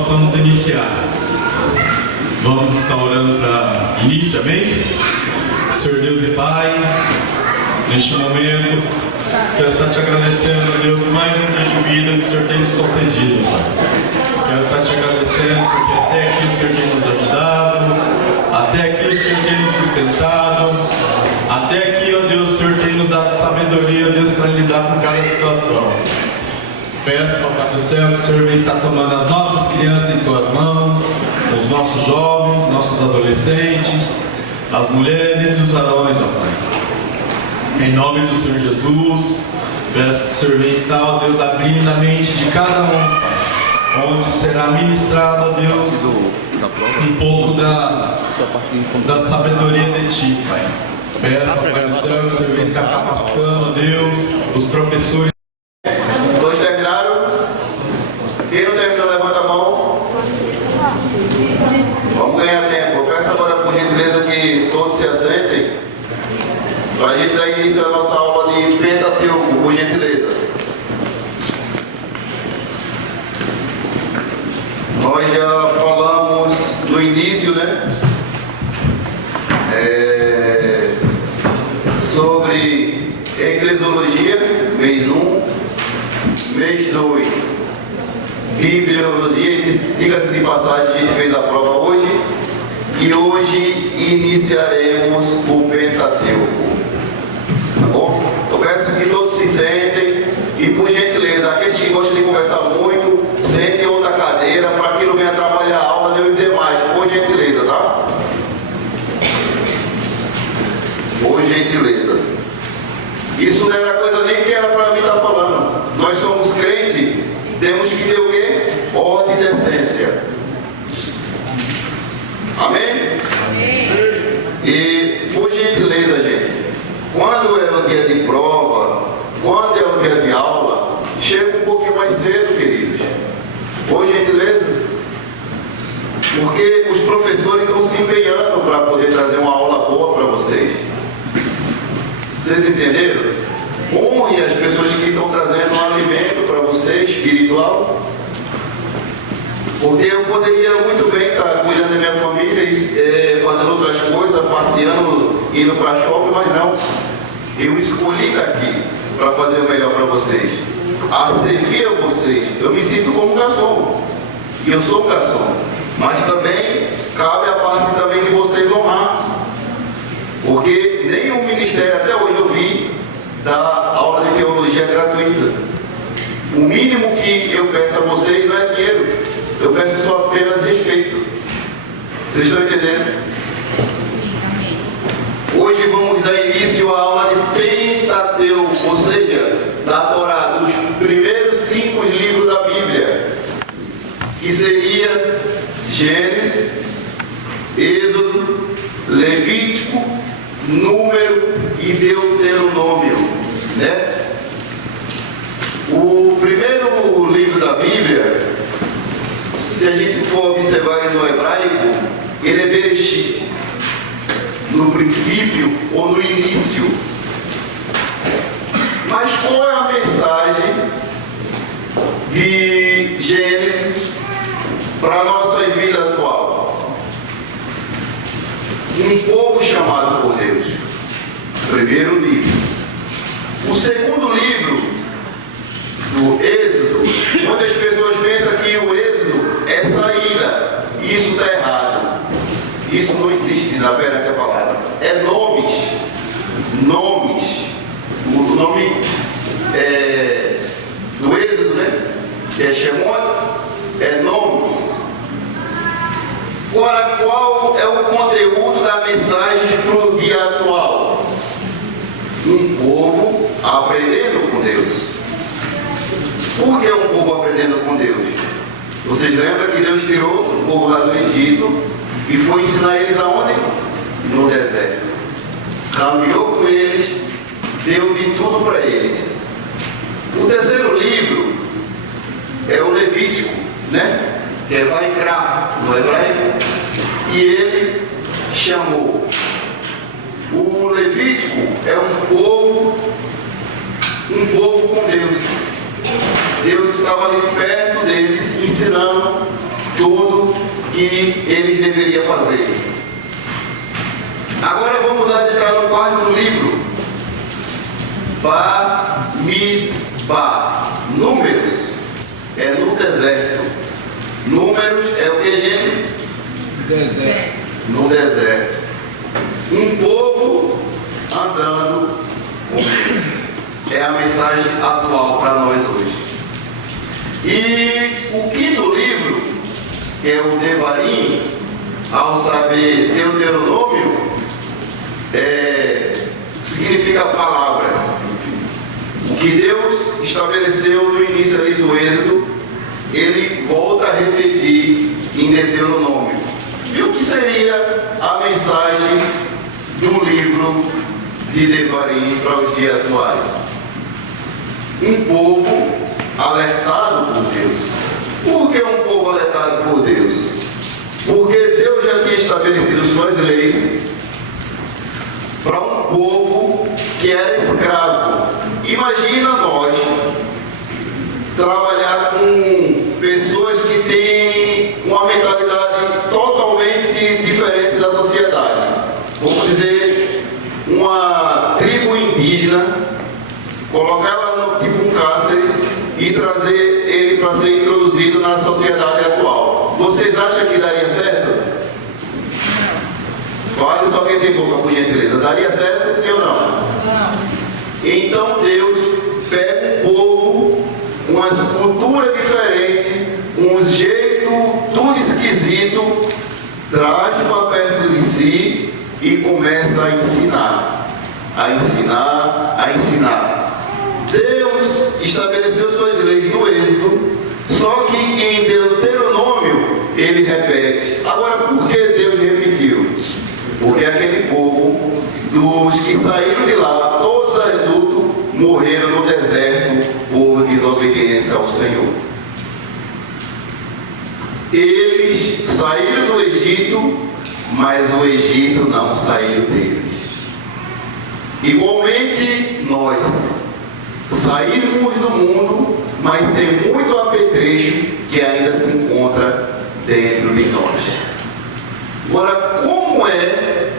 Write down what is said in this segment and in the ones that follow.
possamos iniciar. Vamos estar orando para início, amém? Senhor Deus e Pai, neste momento, quero estar te agradecendo, Deus, por mais um dia de vida que o Senhor tem nos concedido, Pai. Quero estar te agradecendo porque até aqui o Senhor tem nos ajudado, até aqui o Senhor tem nos sustentado, até aqui, ó Deus, o Senhor tem nos dado sabedoria, Deus, para lidar com cada situação. Peço, Papai do Céu, que o Senhor venha estar tomando as nossas crianças em Tuas mãos, os nossos jovens, nossos adolescentes, as mulheres e os varões, ó Pai. Em nome do Senhor Jesus, peço que o Senhor venha estar, ó Deus, abrindo a mente de cada um, Pai, onde será ministrado, ó Deus, um pouco da sabedoria de Ti, Pai. Peço, Papai do Céu, que o Senhor venha estar capacitando, ó Deus, os professores. Todos terminaram? Quem não terminou, levanta a mão. Vamos ganhar tempo. Eu peço agora, por gentileza, que todos se assentem para a gente dar início à nossa aula de Pentateuco, por gentileza. Nós já falamos no início, né? Sobre eclesiologia, mês 1, mês 2, bibliologia, diga-se de passagem, a gente fez a prova hoje, e hoje iniciaremos o Pentateuco, tá bom? Eu peço que todos se sentem, e por gentileza, aqueles que gostam de conversar muito, sentem outra cadeira, para que não venha atrapalhar a aula nem os demais, por gentileza, tá? Por gentileza. Isso não era coisa nem que era para mim estar falando. Nós somos crentes, temos que ter o quê? Ordem e decência. Amém? Amém? E, por gentileza, gente, quando é o dia de prova, quando é o dia de aula, chega um pouquinho mais cedo, queridos. Por gentileza. Porque os professores estão se empenhando para poder trazer uma aula boa para vocês. Vocês entenderam? Honre as pessoas que estão trazendo um alimento para você, espiritual. Porque eu poderia muito bem estar cuidando da minha família, fazendo outras coisas, passeando, indo para shopping, mas não. Eu escolhi estar aqui para fazer o melhor para vocês. A servir a vocês. Eu me sinto como um garçom. E eu sou um garçom. Mas também cabe a parte também de vocês honrar. Porque nenhum ministério, até hoje eu vi, dá aula de teologia gratuita. O mínimo que eu peço a vocês não é dinheiro. Eu peço só apenas respeito. Vocês estão entendendo? Hoje vamos dar início à aula de Pentateuco, ou seja, da Torá, dos primeiros 5 livros da Bíblia, que seria Gênesis, Êxodo, Levítico, Número e Deuteronômio, né? O primeiro livro da Bíblia, se a gente for observar no hebraico, ele é Bereshit, no princípio ou no início. Mas qual é a mensagem de Gênesis para a nossa vida atual? Um povo chamado por Deus. Primeiro livro. O segundo livro do Êxodo, onde as pessoas pensam que o Êxodo é saída. Isso está errado. Isso não existe na perante a palavra. É nomes. Nomes. O nome do Êxodo, né? Que é Shemot, é nomes. Agora, qual é o conteúdo da mensagem para o dia atual? Um povo aprendendo com Deus. Por que um povo aprendendo com Deus? Vocês lembram que Deus tirou o povo lá do Egito e foi ensinar eles aonde? No deserto. Caminhou com eles, deu de tudo para eles. O terceiro livro é o Levítico, né? Que é Vaikra no hebraico, e ele chamou. O Levítico é um povo com Deus. Deus estava ali perto deles, ensinando que eles deveriam fazer. Agora vamos adentrar no quarto livro. Bamidbar. Números é no deserto. Números é o que, gente? Deserto. No deserto. Um povo andando com Deus. É a mensagem atual para nós hoje. E o quinto livro, que é o Devarim, ao saber Deuteronômio, significa palavras. O que Deus estabeleceu no início ali do Êxodo, ele volta a repetir em Deuteronômio. E o que seria a mensagem do livro de Devarim para os dias atuais? Um povo alertado por Deus. Por que um povo alertado por Deus? Porque Deus já tinha estabelecido suas leis para um povo que era escravo. Imagina nós trabalhar com pessoas que têm uma mentalidade totalmente diferente da sociedade. Vamos dizer, uma tribo indígena, colocar ela no tipo um cárcere e trazer ele para ser introduzido na sociedade atual. Vocês acham que daria certo? Fale só quem tem boca, por gentileza. Daria certo, sim ou não? Não. Então Deus pega um povo com uma cultura diferente, com um jeito tudo esquisito, traz para perto de si e começa a ensinar. A ensinar, a ensinar. Deus estabeleceu suas leis no Êxodo, só que em Deuteronômio ele repete. Agora, por que Deus repetiu? Porque aquele povo, dos que saíram de lá, todos adultos, morreram no deserto por desobediência ao Senhor. Eles saíram do Egito, mas o Egito não saiu deles. Igualmente nós saímos do mundo, mas tem muito apetrecho que ainda se encontra dentro de nós. Agora, como é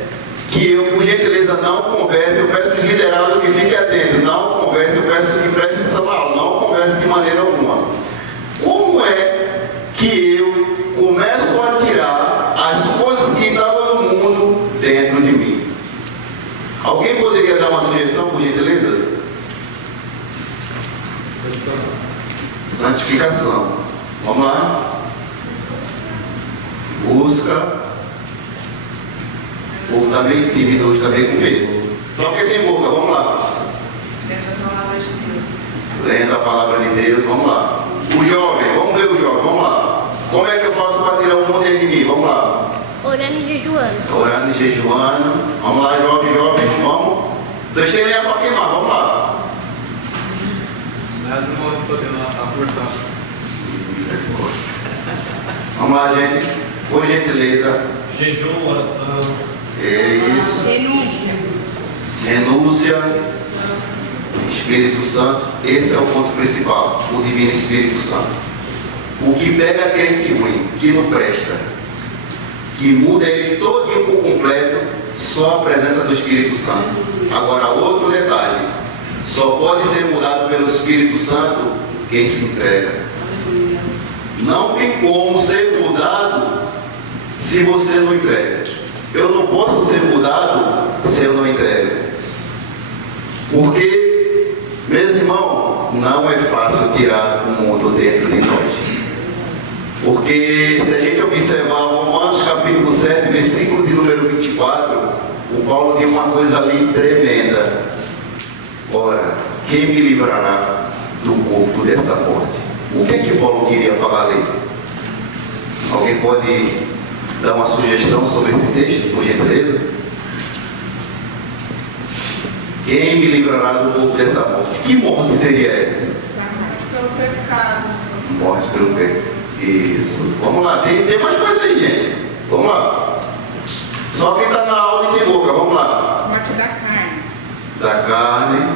que eu, por gentileza, não converse? Eu peço aos liderados que fiquem atentos. Não converse, eu peço que prestem atenção na aula. Não converse de maneira alguma. Como é que eu começo a tirar as coisas que estavam no mundo dentro de mim? Alguém poderia dar uma sugestão, por gentileza? Santificação. Vamos lá. Busca. O povo está meio tímido hoje, está meio com medo. Só porque tem boca, vamos lá. Lendo a palavra de Deus. Lendo a palavra de Deus, vamos lá. O jovem, vamos ver o jovem, vamos lá. Como é que eu faço para tirar um monte de mim? Vamos lá. Orando e jejuando. Orando e jejuando. Vamos lá, jovens, vamos. Vocês têm lenha para queimar, vamos lá. Nós não vamos poder nossa porção. Vamos lá, gente. Por gentileza. Jejum, oração. É isso. Renúncia. Renúncia. Espírito Santo. Esse é o ponto principal. O Divino Espírito Santo. O que pega crente ruim, que não presta, que muda ele todinho por completo, só a presença do Espírito Santo. Agora, outro detalhe. Só pode ser mudado pelo Espírito Santo quem se entrega. Não tem como ser mudado se você não entrega. Eu não posso ser mudado se eu não entrego. Porque, meus irmãos, não é fácil tirar o mundo dentro de nós. Porque se a gente observar Romanos capítulo 7, versículo de número 24, o Paulo diz uma coisa ali tremenda. Ora, quem me livrará do corpo dessa morte? O que é que Paulo queria falar ali? Alguém pode dar uma sugestão sobre esse texto, por gentileza? Quem me livrará do corpo dessa morte? Que morte seria essa? Morte pelo pecado. Morte pelo pecado. Isso. Vamos lá. Tem mais coisa aí, gente. Vamos lá. Só quem está na aula e tem boca. Vamos lá. Morte da carne. Da carne.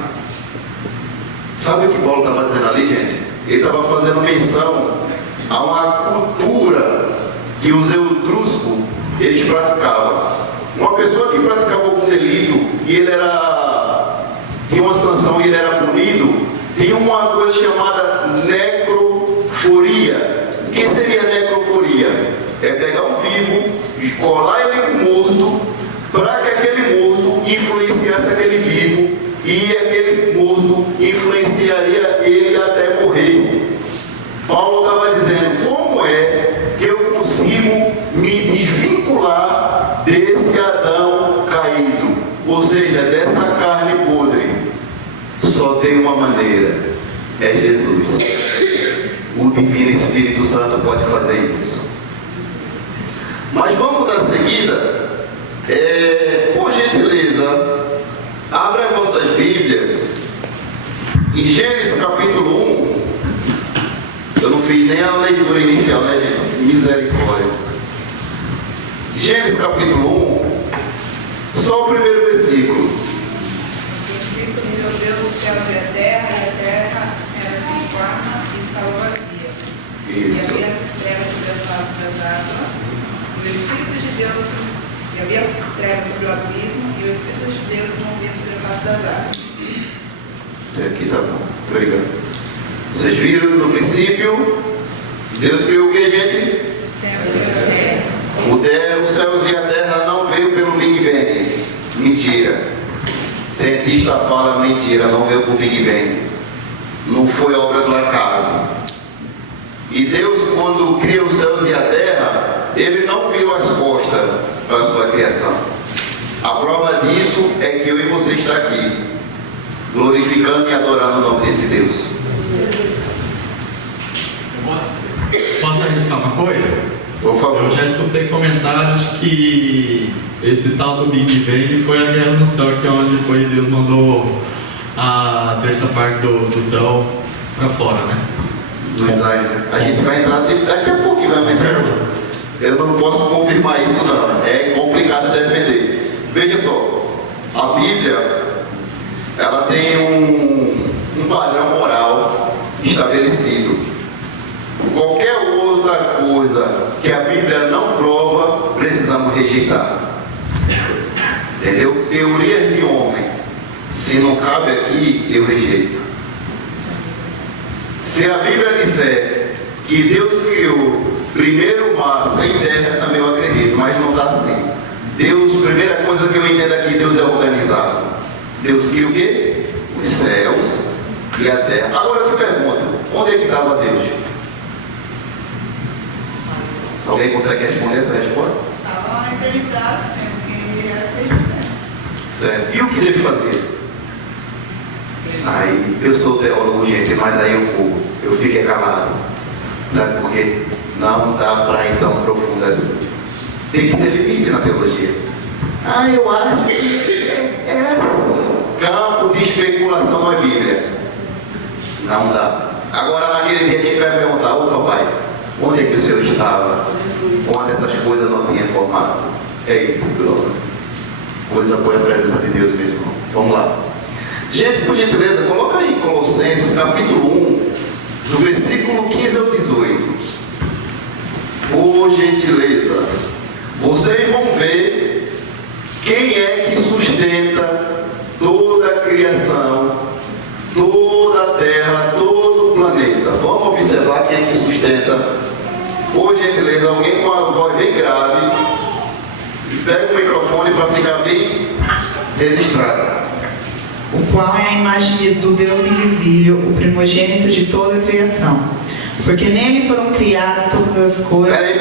Sabe o que Paulo estava dizendo ali, gente? Ele estava fazendo menção a uma cultura que os etruscos eles praticavam. Uma pessoa que praticava algum delito e ele tinha uma sanção e ele era punido, tinha uma coisa chamada necroforia. O que seria necroforia? É pegar um vivo, colar ele com morto, para que aquele morto influenciasse aquele vivo e aquele morto influenciaria ele até morrer. Paulo estava dizendo, como é que eu consigo me desvincular desse Adão caído, ou seja, dessa carne podre? Só tem uma maneira, é Jesus. O Divino Espírito Santo pode fazer isso. Mas vamos dar seguida, por gentileza, abra as vossas Bíblias em Gênesis capítulo 1. Eu não fiz nem a leitura inicial, né, gente? Misericórdia. Gênesis capítulo 1, só o primeiro versículo. No princípio criou Deus os céus e a terra era sem forma e estava vazia. Isso. E havia trevas sobre a face das águas, e o Espírito de Deus, e havia trevas sobre o abismo, e o Espírito de Deus se movia sobre a face das águas. Até aqui tá bom. Obrigado. Vocês viram no princípio, Deus criou o que, gente? Céus e a terra. Os céus e a terra não veio pelo Big Bang. Mentira. Cientista fala mentira, não veio por Big Bang. Não foi obra do acaso. E Deus, quando cria os céus e a terra, Ele não virou as costas para a sua criação. A prova disso é que eu e você está aqui, glorificando e adorando o nome desse Deus. Posso arriscar uma coisa? Por favor. Eu já escutei comentários de que esse tal do Big Bang foi a guerra no céu, que é onde foi Deus mandou a terça parte do céu para fora, né? Dos anjos. A gente vai entrar daqui a pouco, vamos entrar. Eu não posso confirmar isso não. É complicado defender. Veja só, a Bíblia ela tem um padrão moral estabelecido. Qualquer outra coisa que a Bíblia não prova, precisamos rejeitar. Entendeu? Teorias de homem. Se não cabe aqui, eu rejeito. Se a Bíblia disser que Deus criou primeiro o mar sem terra, também eu acredito, mas não está assim. Deus, primeira coisa que eu entendo aqui, Deus é organizado. Deus cria o quê? Os céus e a terra. Agora eu te pergunto, onde é que estava Deus? Alguém consegue responder essa resposta? Estava lá na eternidade, sendo quem ele era desde sempre. Certo. E o que deve fazer? Aí, eu sou teólogo, gente, mas aí eu fico calado. Sabe por quê? Não dá para ir tão profundo assim. Tem que ter limite na teologia. Eu acho que é assim. Campo de especulação na Bíblia. Não dá. Agora, naquele dia a gente vai perguntar, ô papai, onde é que o Senhor estava quando essas coisas não tinham formado? Eita, glória. Coisa boa é a presença de Deus mesmo. Vamos lá. Gente, por gentileza, coloca aí Colossenses capítulo 1, do versículo 15 ao 18. Por gentileza. Vocês vão ver quem é que sustenta toda a criação, toda a terra, todo o planeta. Vamos observar quem é que sustenta. Por gentileza, alguém com a voz bem grave, pega o microfone para ficar bem registrado. O qual é a imagem do Deus invisível, o primogênito de toda a criação. Porque nele foram criadas todas as coisas. Peraí.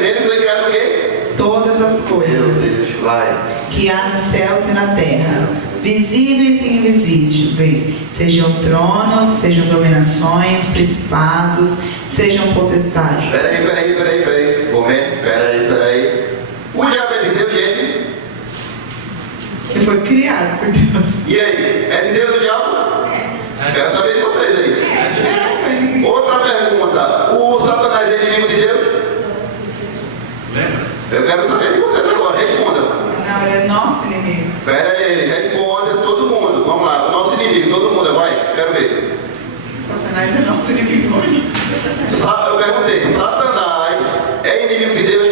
Nele foi criado o quê? Todas as Meu coisas Deus, vai. que há nos céus e na terra, visíveis e invisíveis, sejam tronos, sejam dominações, principados, sejam potestades. Peraí. Peraí. O diabo é de Deus, gente? Ele foi criado por Deus. E aí? É de Deus o diabo? Quero saber de vocês aí. Outra pergunta. O Satanás é inimigo de Deus? Lembra? Eu quero saber de vocês agora. Respondam. Não, ele é nosso inimigo. Pera aí. Responda todo mundo. Vamos lá. O nosso inimigo. Todo mundo. Vai. Quero ver. Satanás é nosso inimigo. Eu perguntei. Satanás é inimigo de Deus?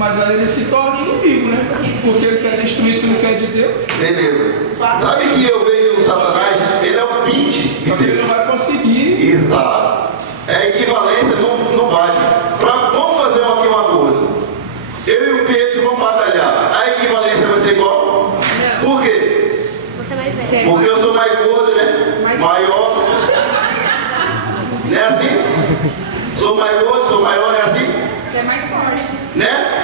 mas aí ele se torna inimigo, né? Porque ele quer destruir tudo que é de Deus. Beleza. Sabe que eu vejo o Satanás? Ele é o pinte de Só que ele Deus. não vai conseguir. Exato. A equivalência não bate. Vamos fazer aqui um acordo. Eu e o Pedro vamos batalhar. A equivalência vai ser igual? Por quê? Você vai ver. Porque eu sou mais gordo, né? Maior. Não é assim? Sou mais gordo, sou maior, não é assim? Você é mais forte. Né?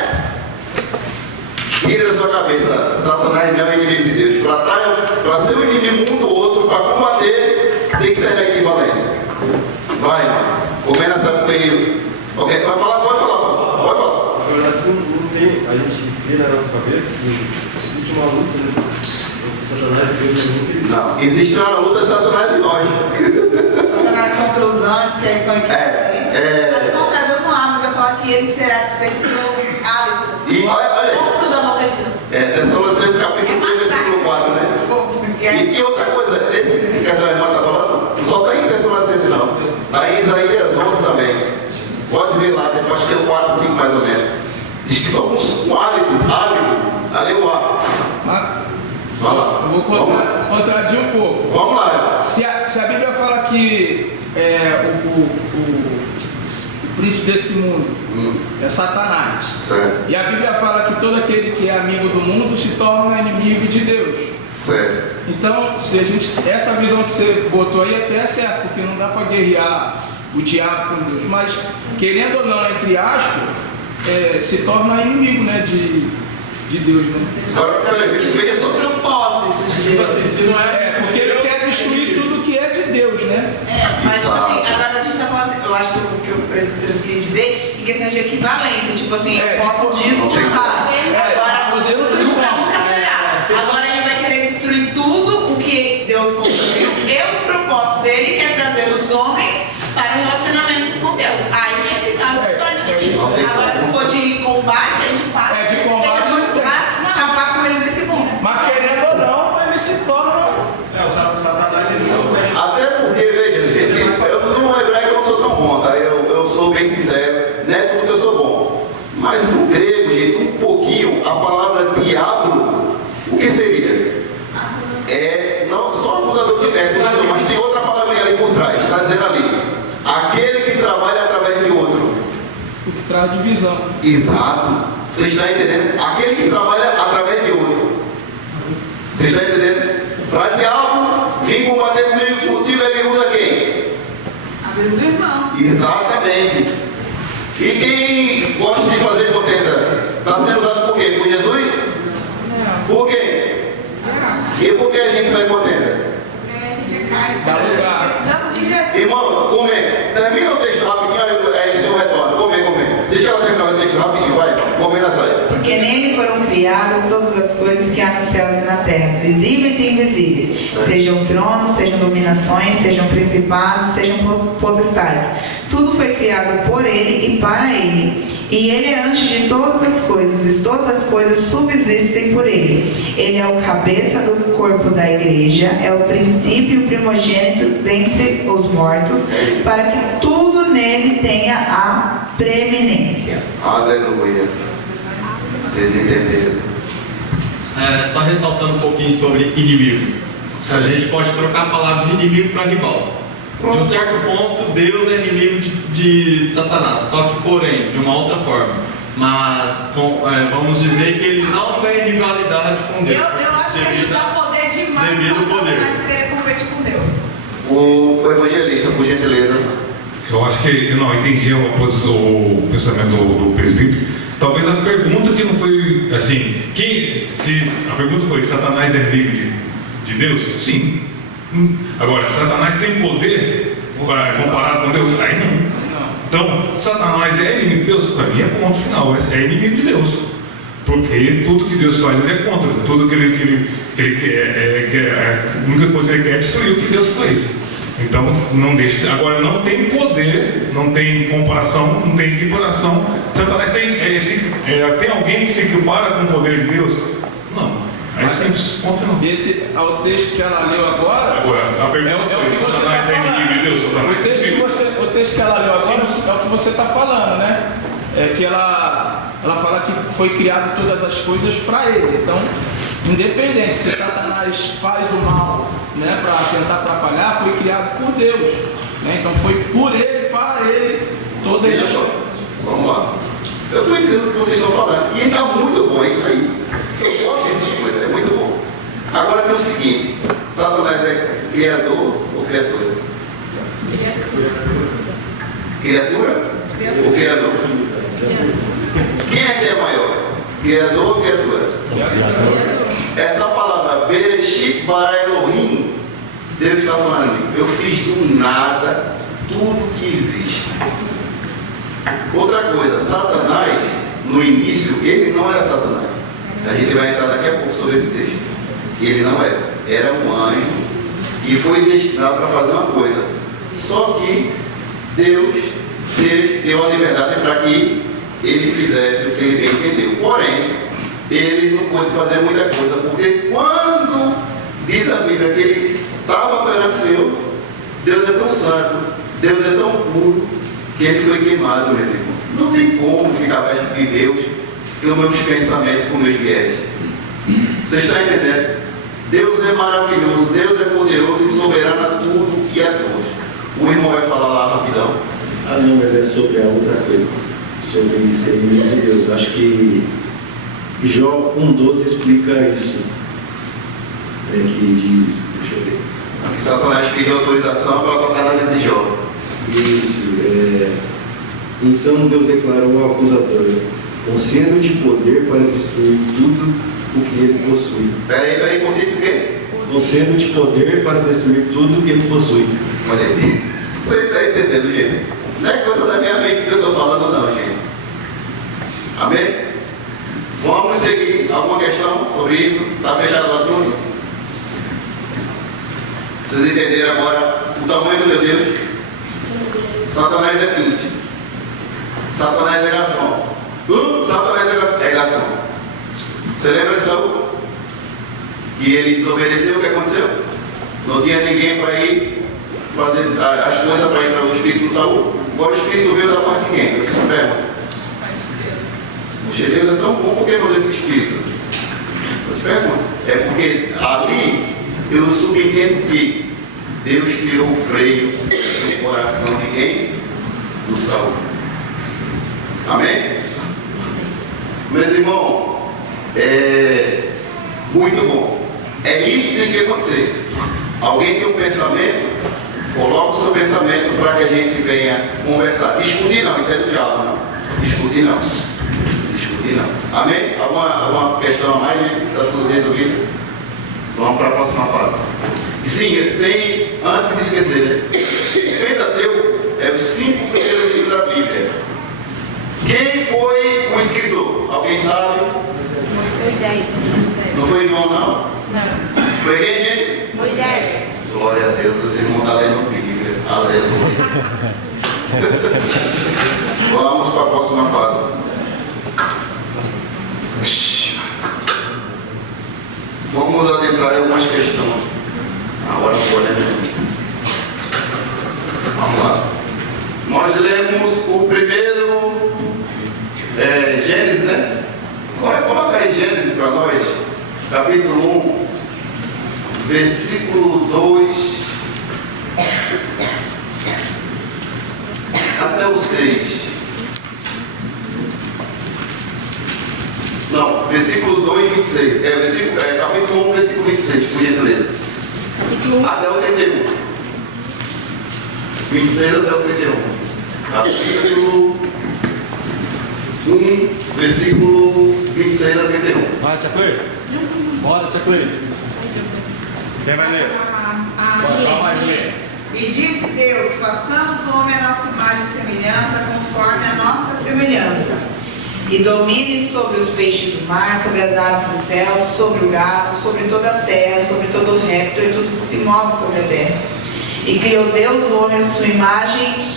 Tira da sua cabeça, Satanás não é o inimigo de Deus. Para ser o inimigo um do outro, para combater, tem que ter na equivalência. Vai, irmão. Comendo essa coelho. Ok, vai falar? Pode falar. Pode falar. Na verdade, não tem, a gente vê na nossa cabeça que existe uma luta, né? Entre Satanás e Deus, não existe. Não, existe uma luta Satanás e nós. Satanás contra os anjos, que aí são equivalentes. Mas contra Deus não há, porque falar que ele será desfeito pelo hábito. E olha aí. Sopro da boca de Deus. Tessalonicenses capítulo 3, versículo 4, né? E outra coisa, esse que essa irmã está falando, não só está em Tessalonicenses não. Está em Isaías 11 também. Pode ver lá, acho que é o 4, 5 mais ou menos. Diz que somos um hálito. Ali é o ar. Fala. Eu vou contradir um pouco. Vamos lá. Se a Bíblia fala que o príncipe desse mundo é Satanás, Certo. e a Bíblia fala que todo aquele que é amigo do mundo se torna inimigo de Deus. Certo. Então, essa visão que você botou aí até é certa, porque não dá para guerrear o diabo com Deus, mas querendo ou não, entre aspas, se torna inimigo, né, de Deus, né? Agora, veja só. O propósito de Deus. Se não Porque ele quer destruir tudo que é de Deus, né? Mas tipo assim, agora a gente tá falando assim, eu acho que o que o presbítero queria dizer em questão de equivalência, tipo assim, eu posso disputar, agora poder não tem nunca como. será. Agora ele vai querer destruir tudo o que Deus construiu, e o propósito dele quer trazer os homens para o relacionamento com Deus. Aí nesse caso se torna inimigo. Agora se for de combate, a gente passa. De combate, Jesus vai acabar com ele em 2 segundos. Mas querendo ou não, ele se torna. o Satanás ele não mexe. Até porque, veja, gente, eu no hebraico eu não sou tão bom, tá? Eu sou bem sincero, não é tudo que eu sou bom. Mas no grego, gente, um pouquinho, a palavra diabo, o que seria? Não só acusador de acusador, mas tem outra palavrinha ali por trás, está dizendo ali, aquele que trabalha através de outro. O que traz divisão. Exato. Você está entendendo? Aquele que trabalha através de outro. Você está entendendo? Para diabo vir combater comigo contigo, ele usa quem? A vida do irmão. Exatamente. E quem gosta de fazer contenda? Está sendo usado por quê? Por Jesus? Por quê? E por que a gente faz contenda? Porque a gente é carne. Dá lugar. Precisamos de Jesus. Irmão, comente. Termina o texto rapidinho, aí o senhor retorna. Comente. Deixa ela terminar o texto rapidinho, vai. Comente essa aí. Porque nele foram criadas todas as coisas que há nos céus e na terra, visíveis e invisíveis, sejam tronos, sejam dominações, sejam principados, sejam potestades. Tudo foi criado por ele e para ele. E ele é antes de todas as coisas, e todas as coisas subsistem por ele. Ele é o cabeça do corpo da igreja, é o princípio e o primogênito dentre os mortos, para que tudo nele tenha a preeminência. Aleluia. Vocês entenderam? Só ressaltando um pouquinho sobre inimigo. A gente pode trocar a palavra de inimigo para rival. De um certo ponto, Deus é inimigo de Satanás, só que, porém, de uma outra forma. Mas vamos dizer que ele não tem rivalidade com Deus. Eu acho que a gente dá poder demais devido ao poder. para querer competir com Deus. O evangelista, por gentileza. Eu acho que eu não entendi o pensamento do presbítero. Talvez a pergunta que não foi assim, se a pergunta foi Satanás é inimigo de Deus? Sim. Agora, Satanás tem poder comparado com Deus? Aí não. Então, Satanás é inimigo de Deus? Para mim é ponto final, é inimigo de Deus. Porque tudo que Deus faz ele é contra, tudo que ele quer, a única coisa que ele quer é destruir o que Deus fez. Então, não deixe. Agora, não tem poder, não tem comparação, não tem equiparação. Satanás tem alguém que se equipara com o poder de Deus? Não. É simples, ponto final. Esse é o texto que ela leu agora. A pergunta o que você Satanás está é inimigo de Deus? falando. O texto que ela leu agora é o que você está falando, né? É que ela ela fala que foi criado todas as coisas para ele. Então, independente se Satanás faz o mal, né, para tentar atrapalhar, foi criado por Deus, né? Então foi por ele, para ele, todas Veja as só, coisas. vamos lá. Eu estou entendendo o que vocês estão falando. E está muito bom, é isso aí. Eu gosto dessas coisas, é muito bom. Agora tem o seguinte: Satanás é criador ou criatura? Criatura ou criador? Quem é que é maior? Criador ou criatura? Essa palavra Bereshit bara Elohim, Deus está falando, eu fiz do nada tudo que existe. Outra coisa, Satanás, no início, ele não era Satanás. A gente vai entrar daqui a pouco sobre esse texto. Ele não era. Era um anjo e foi destinado para fazer uma coisa. Só que Deus deu a liberdade para que ele fizesse o que ele bem entendeu. Porém, ele não pôde fazer muita coisa, porque quando diz a Bíblia que ele estava perante o Senhor, Deus é tão santo, Deus é tão puro, que ele foi queimado, meus irmãos. Não tem como ficar perto de Deus com os meus pensamentos, com os meus viés. Você está entendendo? Deus é maravilhoso, Deus é poderoso e soberano a tudo e a todos. O irmão vai falar lá rapidão. Ah não, mas é sobre a outra coisa, sobre ser inimigo de Deus. Acho que Jó 1,12 explica isso. Que diz, deixa eu ver. Que Satanás pediu autorização para tocar na vida de Jó. Isso, então Deus declarou ao acusador, conceda de poder para destruir tudo o que ele possui. Peraí, concede o quê? Conceda de poder para destruir tudo o que ele possui. Olha aí, vocês estão entendendo, gente? Não é coisa da minha mente que eu estou falando, não, gente. Amém? Vamos seguir. Alguma questão sobre isso? Está fechado o assunto? Vocês entenderam agora o tamanho do meu Deus? Satanás é pinte. Satanás é garçom. Satanás é garçom. Você lembra de Saul? E ele desobedeceu, o que aconteceu? Não tinha ninguém para ir fazer as coisas para ir para o espírito de Saul. Agora o espírito veio da parte de quem? Eu te pergunto. Poxa, Deus é tão bom, por que mandou esse espírito? Eu te pergunto. É porque ali eu subentendo que Deus tirou o freio do coração de quem? Do Saul. Amém? Meus irmãos, muito bom. É isso que tem que acontecer. Alguém tem um pensamento, coloca o seu pensamento para que a gente venha conversar. Discutir não, isso é do diabo, não. Discutir não. Discutir não. Amém? Alguma questão a mais, gente? Está tudo resolvido? Vamos para a próxima fase. Sim, antes de esquecer, né? O Pentateuco é os 5 primeiros livros da Bíblia. Quem foi o escritor? Alguém sabe? Moisés. Não foi João, não? Não. Foi quem, gente? Moisés. Glória a Deus, os irmãos estão lendo Bíblia. Aleluia. Vamos para a próxima fase. Vamos adentrar em algumas questões. Agora vou olhar mesmo. Vamos lá. Nós lemos o primeiro Gênesis, né? Coloca aí Gênesis para nós, capítulo 1, versículo 2 até o 6. Não, versículo 2, 26. Capítulo 1, versículo 26, por gentileza. Até o 31. 26 até o 31. Capítulo 1, versículo 26 a 31. Vai, Tia Cleis. Bora, Tia Cleis. Quem vai ler? Bora, vai ler. E disse Deus, façamos o homem a nossa imagem e semelhança, conforme a nossa semelhança. E domine sobre os peixes do mar, sobre as aves do céu, sobre o gado, sobre toda a terra, sobre todo o réptil e tudo que se move sobre a terra. E criou Deus o homem à sua imagem,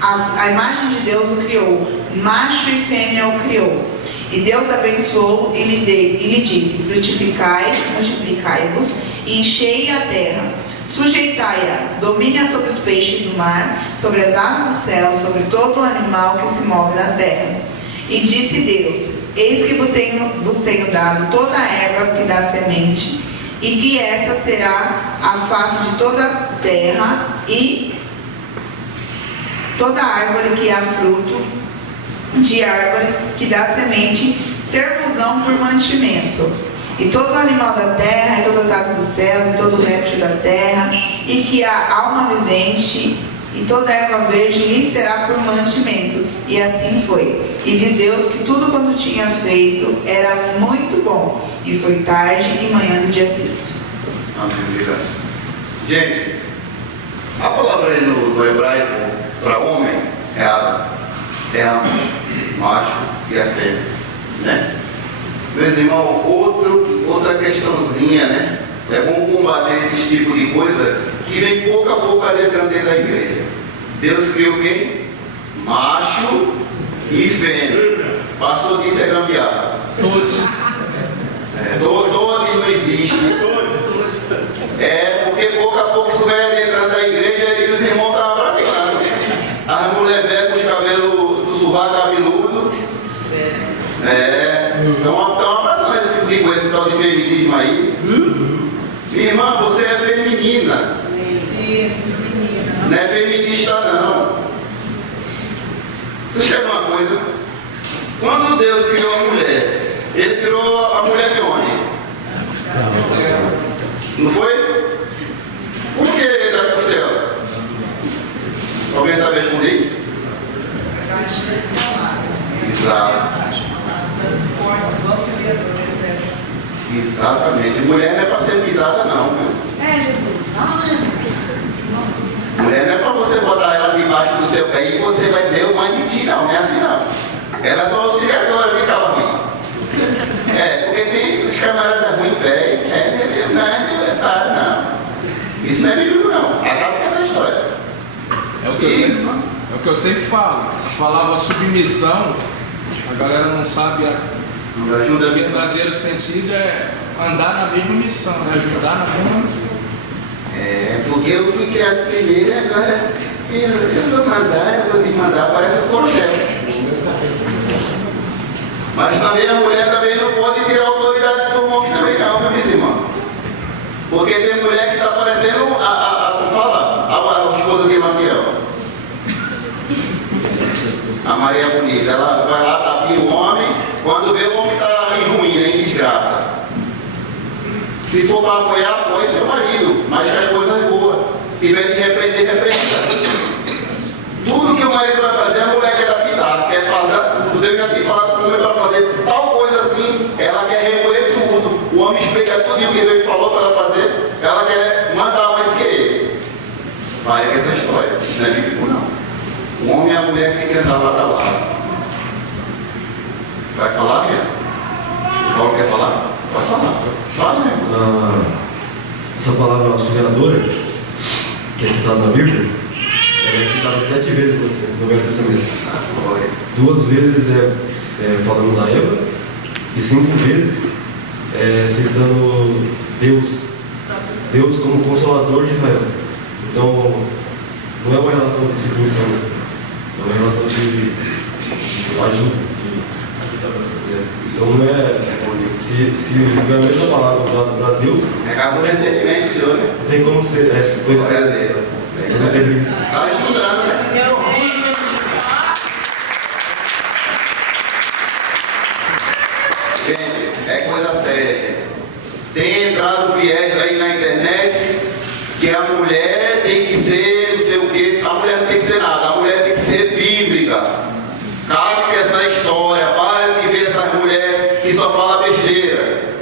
a imagem de Deus o criou, macho e fêmea o criou. E Deus abençoou e lhe disse, frutificai, multiplicai-vos, e enchei a terra, sujeitai-a, domine sobre os peixes do mar, sobre as aves do céu, sobre todo o animal que se move na terra. E disse Deus: eis que vos tenho dado toda a erva que dá semente, e que esta será a face de toda a terra, e toda árvore que há fruto de árvores que dá semente, ser-vos-ão por mantimento. E todo animal da terra, e todas as aves dos céus, e todo réptil da terra, e que há alma vivente, e toda erva verde lhe será por mantimento. E assim foi. E viu Deus que tudo quanto tinha feito era muito bom. E foi tarde e manhã do dia sexto. Amém, obrigado. Gente, a palavra aí no hebraico para homem é Adam. É ambos, macho e a fêmea, né? Meus irmãos, outra questãozinha, né? É bom combater esse tipo de coisa que vem pouco a pouco adentrando dentro da igreja. Deus criou quem? Macho e fêmea. Passou disso é gambiarra. Todos. Todos não existe. É porque pouco a pouco isso vai adentrando da igreja e os irmãos estão abraçando. As mulheres velhas com os cabelos do sovaco cabeludo. Estão abraçando esse tipo de coisa, esse tal de feminismo aí. Minha irmã, você é feminina. Isso, menina. Não é feminista, não. Vocês querem uma coisa? Quando Deus criou a mulher, Ele criou a mulher de onde? Não foi? Por que da costela? Alguém sabe responder isso? Eu acho que esse é o lado. Exato. Transportes, igual semeadores. Exatamente. Mulher não é para ser pisada, não, viu? Jesus. Mulher não é para você botar ela debaixo do seu pé e você vai dizer, eu mando de ti, não é assim não. Ela é tua auxiliadora, ficava ruim. Porque tem os camaradas ruins, velho, não. Isso não é bíblico, não. Acaba com essa história. É o que eu sempre falo. A palavra submissão, a galera não sabe o verdadeiro sentido é andar na mesma missão, ajudar na mesma missão. Porque eu fui criado primeiro e agora eu vou te mandar, parece um coronel. Mas também a mulher também não pode tirar a autoridade do homem também não, viu, minha irmã? Porque tem mulher que está parecendo como fala, a esposa de Lampiel. A Maria Bonita, ela vai lá, tapinha o homem, quando vê o homem está em ruína, em desgraça. Se for para apoiar, apoie seu marido, mas as coisas boas. Se tiver de repreender, repreenda. Tudo que o marido vai fazer, a mulher quer adaptar, quer fazer tudo. Deus já tem falado com o homem para fazer tal coisa assim, ela quer remoer tudo. O homem explica tudo o que Deus falou para ela fazer, ela quer mandar mais do que ele. Pare com essa história, isso não é bíblico não. O homem e a mulher têm que andar lado a lado. Vai falar mesmo? Paulo quer falar? Pode falar. Fala mesmo. Essa palavra auxiliadora, que é citada na Bíblia, ela é citada 7 vezes no Velho Testamento. 2 vezes falando da Eva e 5 vezes citando Deus como consolador de Israel. Então, não é uma relação de submissão, é uma relação de ajuda. Então, não é. Se foi a mesma palavra usada para Deus. É caso do ressentimento, senhor, né? Não tem como ser. Glória a Deus. Está estudando, né? Gente, é coisa séria, gente. Tem entrado viés aí na internet que a mulher tem que ser não sei o quê. A mulher não tem que ser nada, a mulher tem que ser bíblica. Cabe com essa história, para de ver essas mulheres que só falam besteira.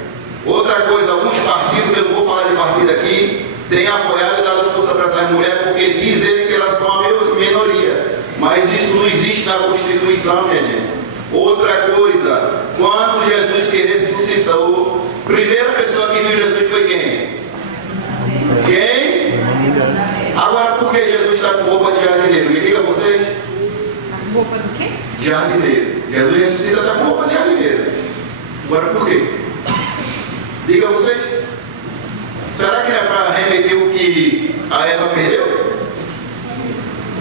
Outra coisa, alguns partidos, que eu não vou falar de partido aqui, têm apoiado e dado força para essas mulheres porque dizem que elas são a minoria. Mas isso não existe na Constituição, minha gente. Outra coisa, quando Jesus se ressuscitou, a primeira pessoa que viu Jesus foi quem? Quem? Agora, por que Jesus está com roupa de jardineiro? Me diga vocês. Roupa do quê? De jardineiro. Jesus ressuscita está com roupa de jardineiro. Agora, por quê? Diga vocês. Será que não é para remeter o que a Eva perdeu?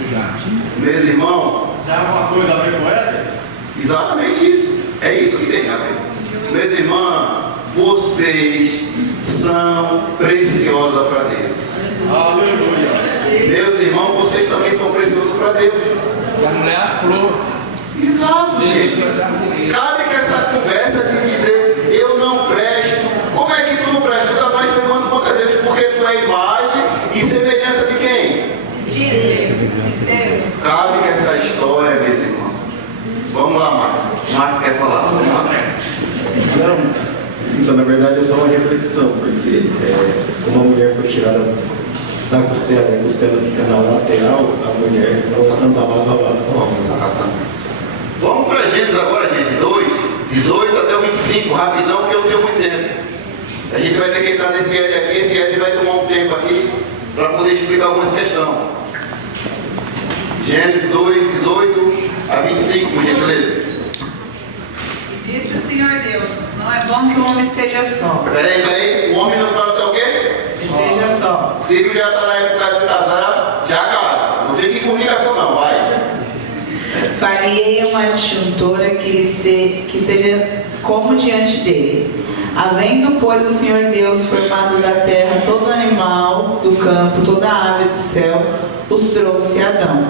O jardim. Meus irmãos. Dá alguma coisa a ver com ela? Exatamente É isso que tem, amém? Meus irmãos, vocês são preciosas para Deus. Aleluia. Meus irmãos, vocês também são preciosos para Deus. A mulher é a flor. Exato, gente. Cabe que essa conversa de dizer eu não presto. Como é que tu não presta? Tu está mais firmando contra Deus porque tu é imagem e semelhança de quem? De Deus. Cabe que essa história, meus irmãos. Vamos lá, Marcos. Marcos quer falar. Vamos lá. Não, então na verdade é só uma reflexão, porque uma mulher foi tirada da costela, a costela fica na lateral, a mulher andava lá. Vamos para Gênesis agora, gente. 2, 18 até o 25, rapidão, que eu tenho muito tempo. A gente vai ter que entrar nesse Ed aqui, esse Ed vai tomar um tempo aqui para poder explicar algumas questões. Gênesis 2, 18 a 25, por gentileza. E disse o Senhor Deus, não é Bom que o homem esteja só. Peraí, o homem não pode estar o quê? Esteja só. Círio já está na época de casar, já casa. Não fica em fornicação não, vai. Far-lhe-ei uma disjuntora que esteja como diante dele. Havendo, pois, o Senhor Deus formado da terra todo animal do campo, toda ave do céu, os trouxe a Adão.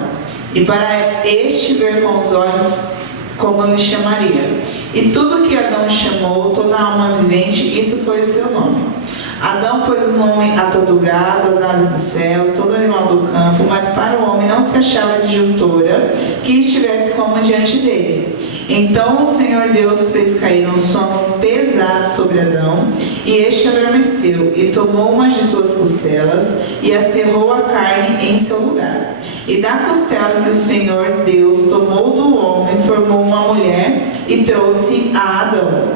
E para este ver com os olhos como lhe chamaria. E tudo que Adão chamou, toda alma vivente, isso foi o seu nome. Adão pôs o nome a todo gado, às aves do céu, todo animal do campo, mas para o homem não se achava disjuntora que estivesse como diante dele. Então o Senhor Deus fez cair um sono pesado sobre Adão, e este adormeceu, e tomou uma de suas costelas, e acerrou a carne em seu lugar. E da costela que o Senhor Deus tomou do homem, formou uma mulher, e trouxe a Adão.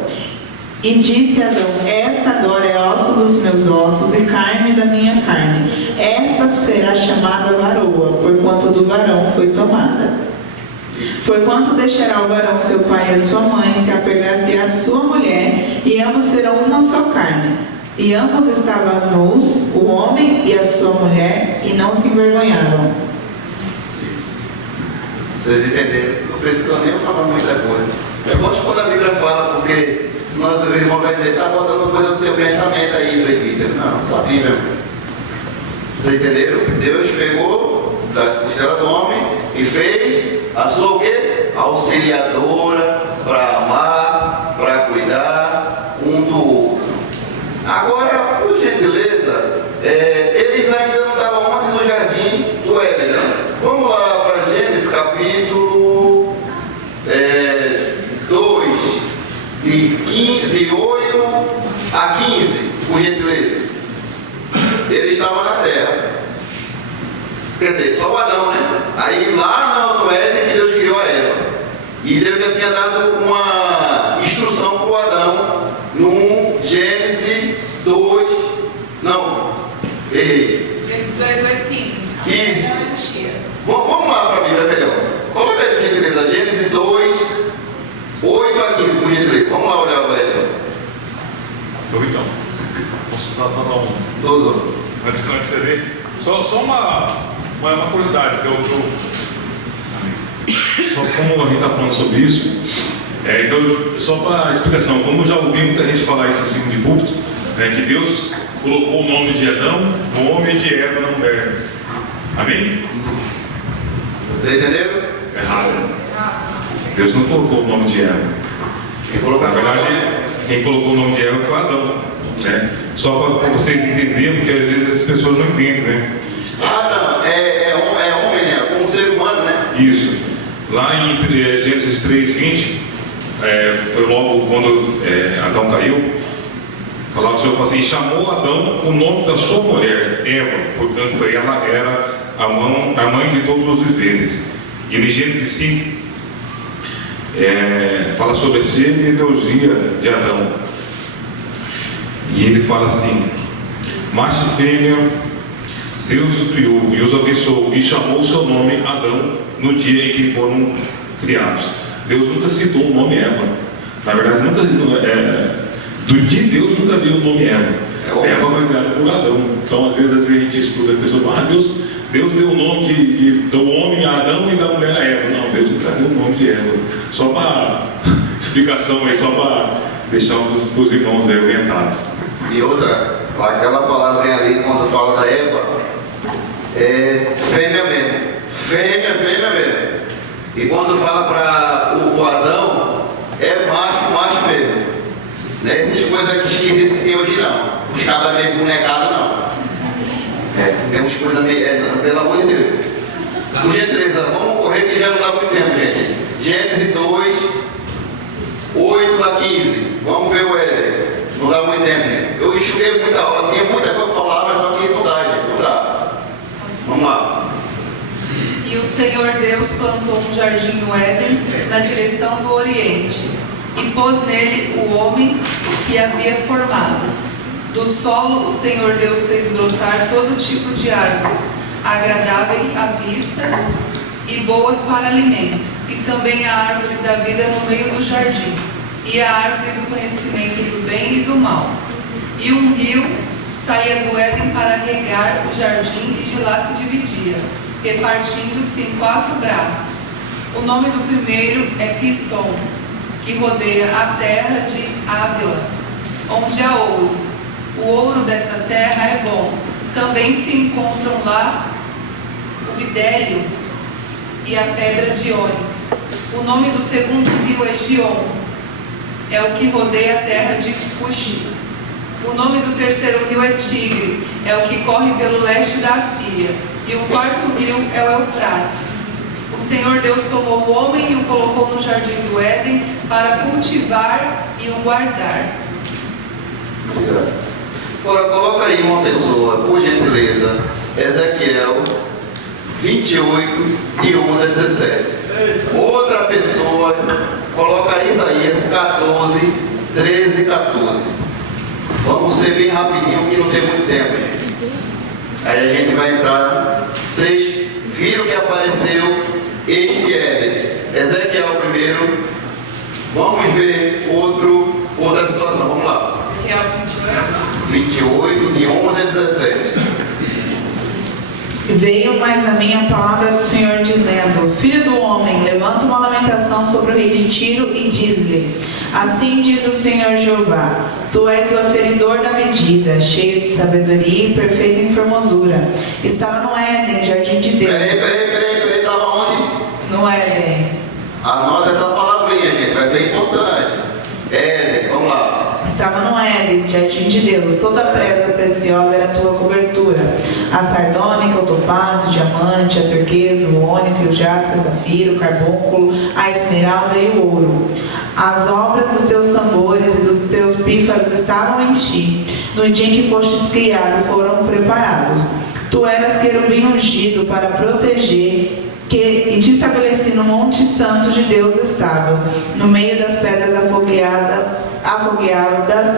E disse Adão, esta agora é osso dos meus ossos e carne da minha carne. Esta será chamada varoa, porquanto do varão foi tomada. Porquanto deixará o varão seu pai e a sua mãe, se apegar-se à sua mulher, e ambos serão uma só carne. E ambos estavam nus, o homem e a sua mulher, e não se envergonhavam. Vocês entenderam? Não precisa nem falar muita coisa. Eu gosto quando a Bíblia fala, porque senão o irmão vai dizer, tá botando coisa do teu pensamento aí, presbítero. Não, só a Bíblia. Vocês entenderam? Deus pegou das costelas do homem e fez a sua o quê? Auxiliadora para amar, para cuidar um do outro. Agora, por gentileza, eles ainda não estavam onde? No jardim do Éden, né? Vamos lá para Gênesis capítulo 2, de 8 a 15, por gentileza. Ele estava na terra. Quer dizer, só o Adão, né? Aí lá no Éden que Deus criou a Eva. E Deus já tinha dado uma instrução para o Adão no Gênesis 2. Não, errei. Gênesis 2, 8, 15. Isso. Vamos lá para a Bíblia, melhor. Coloca aí, por gentileza, Gênesis 2, 8 a 15, por gentileza. Vamos lá olhar o Éden. Então, posso só dar um... Dozo. Antes de você ver, só uma curiosidade, só como a gente está falando sobre isso, só para explicação, como eu já ouvi muita gente falar isso assim de púlpito, que Deus colocou o nome de Adão no homem e de Eva na mulher. Amém? Vocês entenderam? Errado. Deus não colocou o nome de Eva. Na verdade, quem colocou o nome de Eva foi Adão. Né? Só para vocês entenderem, porque às vezes as pessoas não entendem, né? Adão é homem, né? Como ser humano, né? Isso. Lá em Gênesis 3:20, foi logo quando Adão caiu. A palavra do Senhor fala assim: chamou Adão o nome da sua mulher, Eva, portanto ela era a mãe de todos os viveres. E em Gênesis 5, fala sobre a genealogia de Adão. E ele fala assim: macho e fêmea, Deus os criou e os abençoou e chamou o seu nome Adão no dia em que foram criados. Deus nunca citou o nome Eva. Na verdade, de Deus nunca viu o nome Eva. Eva foi criada por Adão. Então, às vezes a gente escuta a pessoa, Deus deu o nome do homem a Adão e da mulher a Eva. Não, Deus nunca deu o nome de Eva. Só para explicação aí só para deixar os irmãos aí orientados. E outra, aquela palavra ali, quando fala da Eva, é fêmea mesmo. Fêmea mesmo. E quando fala para o Adão, é macho mesmo. Não é essas coisas aqui esquisitas que tem hoje não. Os cabas meio bonecados não. Tem umas coisas meio. Pelo amor de Deus. Por gentileza, vamos correr que já não dá muito tempo, gente. Gênesis 2, 8 a 15. Vamos ver o Éder. Não dá muito tempo, gente. Eu estudei muita aula, tinha muita coisa para falar, mas só que não dá, gente. Não dá. Vamos lá. E o Senhor Deus plantou um jardim no Éden, na direção do Oriente, e pôs nele o homem que havia formado. Do solo o Senhor Deus fez brotar todo tipo de árvores, agradáveis à vista e boas para alimento, e também a árvore da vida no meio do jardim, e a árvore do conhecimento do bem e do mal. E um rio saía do Éden para regar o jardim e de lá se dividia, repartindo-se em 4 braços. O nome do primeiro é Pison, que rodeia a terra de Ávila, onde há ouro. O ouro dessa terra é bom. Também se encontram lá o bidélio e a pedra de ônix. O nome do segundo rio é Gion, é o que rodeia a terra de Cuxi. O nome do terceiro rio é Tigre, é o que corre pelo leste da Assíria. E o quarto rio é o Eufrates. O Senhor Deus tomou o homem e o colocou no jardim do Éden para cultivar e o guardar. Obrigado. Agora coloca aí uma pessoa, por gentileza, Ezequiel 28, de 11 a 17. Outra pessoa, coloca Isaías 14, 13 e 14. Vamos ser bem rapidinho que não tem muito tempo, gente. Aí a gente vai entrar. Vocês viram que apareceu este Éden. Ezequiel primeiro. Vamos ver outra situação. Vamos lá. 28, de 11 a 17. Veio mais a minha palavra do Senhor dizendo: Filho do homem, levanta uma lamentação sobre o rei de Tiro e diz-lhe: Assim diz o Senhor Jeová: Tu és o aferidor da medida, cheio de sabedoria e perfeito em formosura. Estava no Éden, jardim de Deus. Peraí, estava onde? No Éden. Anota essa palavrinha, gente, vai ser importante. Éden, vamos lá. Estava no Éden, jardim de Deus. Toda presa preciosa era a tua cobertura: a sardônica, o topázio, o diamante, a turquesa, o ônico, o jaspe, o safiro, o carbúnculo, a esmeralda e o ouro. As obras dos teus tambores e dos teus pífaros estavam em ti. No dia em que fostes criado, foram preparados. Tu eras querubim ungido para proteger, e te estabeleci no monte santo de Deus estavas. No meio das pedras afogueadas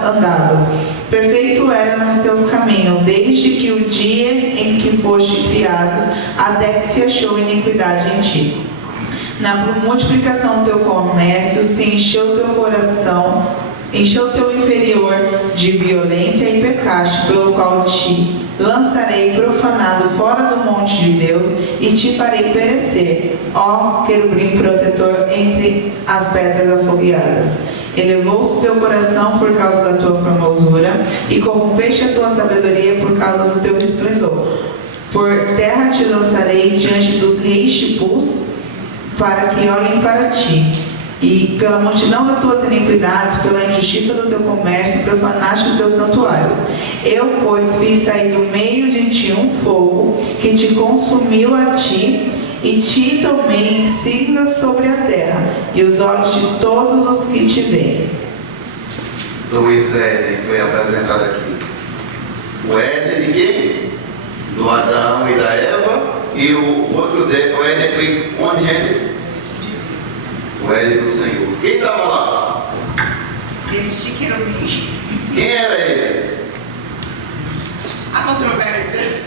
andavas. Perfeito era nos teus caminhos, desde que o dia em que foste criados, até que se achou iniquidade em ti. Na multiplicação do teu comércio se encheu teu coração, encheu teu inferior de violência e pecaste, pelo qual te lançarei profanado fora do monte de Deus e te farei perecer, ó querubim protetor entre as pedras afogueadas. Elevou-se teu coração por causa da tua formosura e corrompeste a tua sabedoria por causa do teu resplendor. Por terra te lançarei diante dos reis tipus, para que olhem para ti. E pela multidão das tuas iniquidades, pela injustiça do teu comércio, profanaste os teus santuários. Eu, pois, fiz sair do meio de ti um fogo que te consumiu a ti, e te tomei em cinzas sobre a terra, e os olhos de todos os que te veem. Dois Éden foi apresentado aqui. O Éden de quem? Do Adão e da Eva. E o outro o Éden foi onde, gente? O Éden do Senhor. Quem estava lá? Este querubim. Quem era ele? Há controvérsias.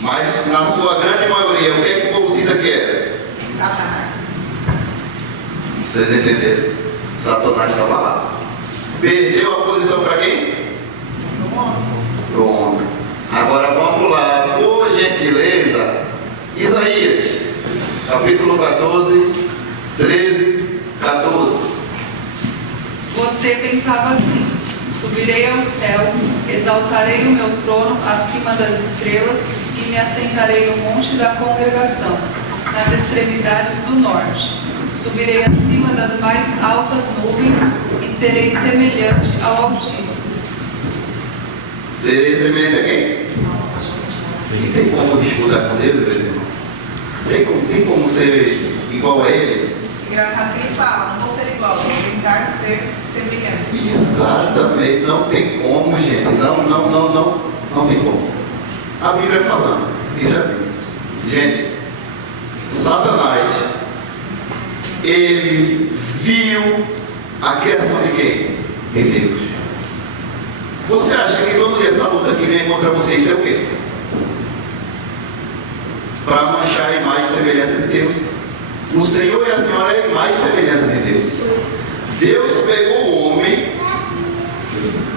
Mas na sua grande maioria, o que é que o povo cita que era? Satanás. Vocês entenderam? Satanás estava lá. Perdeu a posição para quem? Para o homem. Agora vamos lá, por gentileza, Isaías, capítulo 14, 13, 14. Você pensava assim: subirei ao céu, exaltarei o meu trono acima das estrelas e me assentarei no monte da congregação, nas extremidades do norte. Subirei acima das mais altas nuvens e serei semelhante ao Altíssimo. Serei semelhante a quem? E tem como disputar com Deus, meus irmãos? Tem como ser igual a Ele? Engraçado que ele fala, não vou ser igual, vou tentar ser semelhante. Exatamente, não tem como, gente. Não tem como. A Bíblia falando, isso é a Bíblia. Gente, Satanás, ele viu a criação de quem? De Deus. Você acha que todo dia essa luta que vem contra você, isso é o quê? Para manchar a imagem e semelhança de Deus. O Senhor e a Senhora é a imagem e semelhança de Deus. Deus pegou o homem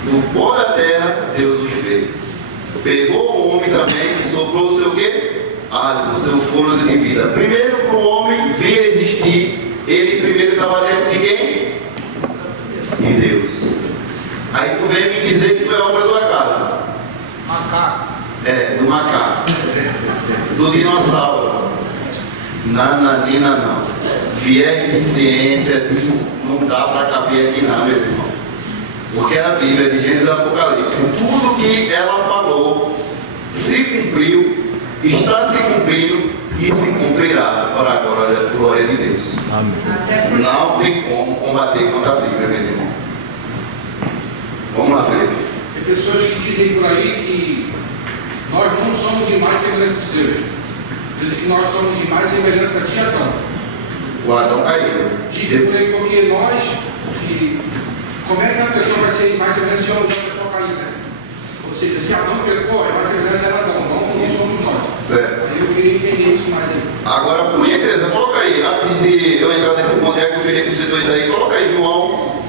do pó da terra, Deus os fez. Pegou o homem também e soprou o seu quê? Hálito, o seu fôlego de vida. Primeiro, para o homem vir a existir, ele primeiro estava dentro de quem? De Deus. Aí tu vem me dizer que tu é obra do acaso. Macaco. É, do macaco. Do dinossauro. Nananina não. Viés de ciência diz, não dá para caber aqui não, meus irmãos. Porque a Bíblia de Gênesis e Apocalipse, tudo que ela falou se cumpriu, está se cumprindo e se cumprirá para a glória de Deus. Amém. Não tem como combater contra a Bíblia, meus irmãos. Vamos lá, Felipe. Tem pessoas que dizem por aí que nós não somos imagem e semelhança de Deus. Dizem que nós somos imagem e semelhança de Adão. O Adão caído. Dizem por aí porque nós, como é que a pessoa vai ser imagem e semelhança de uma pessoa caída? Ou seja, se Adão pecou, a imagem e semelhança era Adão, não somos nós. Certo. Aí eu queria entender isso mais aí. Agora, por gentileza, coloca aí, antes de eu entrar nesse ponto, já que o Felipe citou isso aí, coloca aí João,